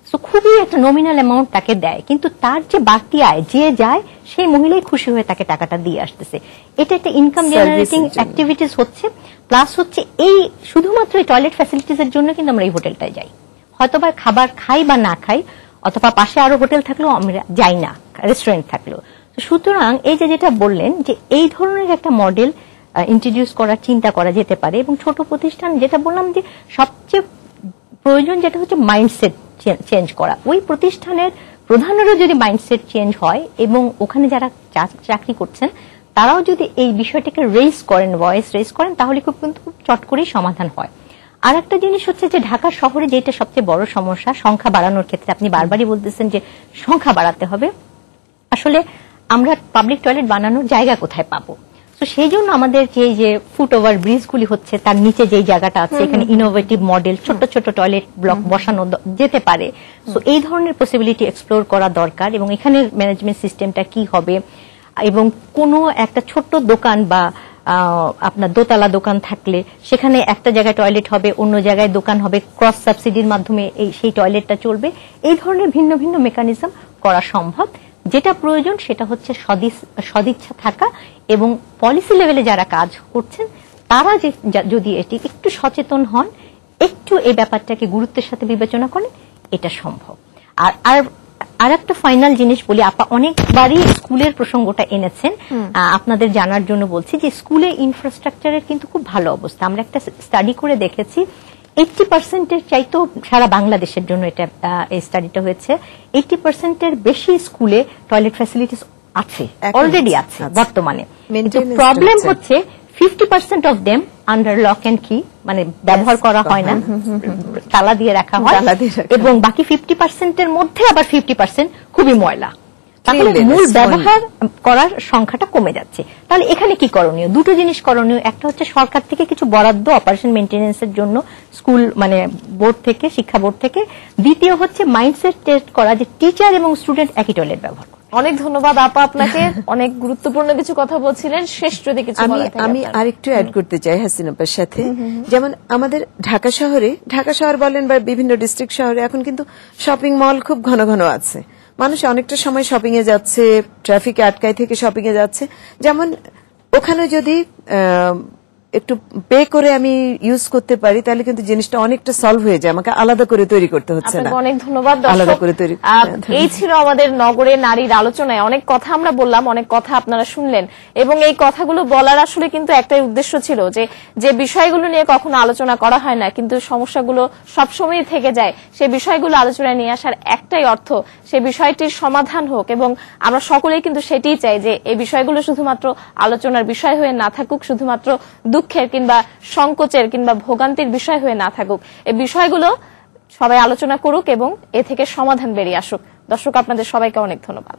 সো খুবই একটা নমিনাল অ্যামাউন্ট তাকে দেয়, কিন্তু তার যে বাড়তি আয়, যে যায় সেই মহিলাই খুশি হয়ে তাকে টাকাটা দিয়ে আসতেছে। এটা একটা ইনকাম জেনারেটিং অ্যাক্টিভিটিস হচ্ছে। প্লাস হচ্ছে এই শুধুমাত্র এই টয়লেট ফ্যাসিলিটিস এর জন্য কিন্তু আমরা এই হোটেলটায় যাই, হয়তোবা খাবার খাই বা না খাই, অথবা পাশে আরো হোটেল থাকলেও আমরা যাই না, রেস্টুরেন্ট থাকলেও। সুতরাং এই যে যেটা বললেন যে এই ধরনের একটা মডেল ইন্ট্রোডিউস করার চিন্তা করা যেতে পারে। এবং ছোট প্রতিষ্ঠান যেটা বললাম যে সবচেয়ে প্রয়োজন যেটা হচ্ছে মাইন্ডসেট চেঞ্জ করা। ওই প্রতিষ্ঠানের প্রধানেরও যদি মাইন্ডসেট চেঞ্জ হয় এবং ওখানে যারা চাকরি করছেন তারাও যদি এই বিষয়টাকে রেজ করেন, ভয়েস রেজ করেন, তাহলে খুব চট করেই সমাধান হয়। আর একটা জিনিস হচ্ছে যে ঢাকা শহরে যেটা সবচেয়ে বড় সমস্যা, সংখ্যা বাড়ানোর ক্ষেত্রে আপনি বারবারই বলতেছেন যে সংখ্যা বাড়াতে হবে। আসলে আমরা পাবলিক টয়লেট বানানোর জায়গা কোথায় পাবো? তো সেই জন্য আমাদের যে ফুট ওভার ব্রিজগুলি হচ্ছে তার নিচে যে জায়গাটা আছে এখানে ইনোভেটিভ মডেল ছোট ছোট টয়লেট ব্লক বসানো যেতে পারে। তো এই ধরনের পসিবিলিটি এক্সপ্লোর করা দরকার। এবং এখানে ম্যানেজমেন্ট সিস্টেমটা কি হবে, এবং কোনো একটা ছোট্ট দোকান বা আপনার দোতলা দোকান থাকলে সেখানে একটা জায়গায় টয়লেট হবে, অন্য জায়গায় দোকান হবে, ক্রস সাবসিডির মাধ্যমে সেই টয়লেটটা চলবে। এই ধরনের ভিন্ন ভিন্ন মেকানিজম করা সম্ভব। যেটা প্রয়োজন সেটা হচ্ছে সদিচ্ছা থাকা, এবং পলিসি লেভেলে যারা কাজ করছেন তারা যদি এটি একটু সচেতন হন, একটু এই ব্যাপারটাকে গুরুত্বের সাথে বিবেচনা করেন, এটা সম্ভব। আর একটা ফাইনাল জিনিস বলি, আপা অনেকবারই স্কুলের প্রসঙ্গটা এনেছেন, আপনাদের জানার জন্য বলছি যে স্কুলে ইনফ্রাস্ট্রাকচারের কিন্তু খুব ভালো অবস্থা। আমরা একটা স্টাডি করে দেখেছি 80% চাইতো সারা বাংলাদেশের জন্য এটা এই স্টাডিটা হয়েছে, 80% বেশি স্কুলে টয়লেট ফ্যাসিলিটিস আছে, অলরেডি আছে বর্তমানে। কিন্তু প্রবলেম হচ্ছে 50% of them under lock and key, মানে ব্যবহার করা হয় না, তালা দিয়ে রাখা হয়, এবং বাকি 50% এর মধ্যে আবার 50% খুবই ময়লা। তাহলে মূল ব্যবহার করার সংখ্যাটা কমে যাচ্ছে। তাহলে এখানে কি করণীয়? দুটো জিনিস করণীয়। একটা হচ্ছে সরকার থেকে কিছু বরাদ্দ অপারেশন মেইনটেনেন্সের জন্য স্কুল মানে বোর্ড থেকে, শিক্ষা বোর্ড থেকে। দ্বিতীয় হচ্ছে মাইন্ডসেট টেস্ট করা যে টিচার এবং স্টুডেন্ট একই টয়লেট ব্যবহার করে। অনেক ধন্যবাদ আপা আপনাকে, অনেক গুরুত্বপূর্ণ কিছু কথা বলছিলেন। শেষ যদি কিছু আমি আরেকটু অ্যাড করতে চাই হাসিনাপার সাথে। যেমন আমাদের ঢাকা শহর বলেন বা বিভিন্ন ডিস্ট্রিক্ট শহরে এখন কিন্তু শপিং মল খুব ঘন ঘন আছে। মানুষ অনেকটা সময় শপিং এ যাচ্ছে, ট্রাফিকে আটকায় থেকে শপিং এ যাচ্ছে। যেমন ওখানে যদি একটু পে করে আমি ইউজ করতে পারি তাহলে কিন্তু জিনিসটা অনেকটা সলভ হয়ে যায়, আমাকে আলাদা করে তৈরি করতে হচ্ছে না। অনেক ধন্যবাদ। আলাদা করে তৈরি। এই ছিল আমাদের নগরে নারীর আলোচনায়। অনেক কথা আমরা বললাম, অনেক কথা আপনারা শুনলেন, এবং এই কথাগুলো বলার আসলে কিন্তু একটাই উদ্দেশ্য ছিল যে বিষয়গুলো নিয়ে কখনো আলোচনা করা হয় না কিন্তু সমস্যাগুলো সবসময় থেকে যায়, সেই বিষয়গুলো আলোচনায় নিয়ে আসার একটাই অর্থ সেই বিষয়টির সমাধান হোক। এবং আমরা সকলেই কিন্তু সেটাই চাই যে এই বিষয়গুলো শুধুমাত্র আলোচনার বিষয় হয়ে না থাকুক, শুধুমাত্র দুঃখের কিংবা সংকোচের কিংবা ভোগান্তির বিষয় হয়ে না থাকুক। এই বিষয়গুলো সবাই আলোচনা করুক এবং এ থেকে সমাধান বেরিয়ে আসুক। দর্শক, আপনাদের সবাইকে অনেক ধন্যবাদ।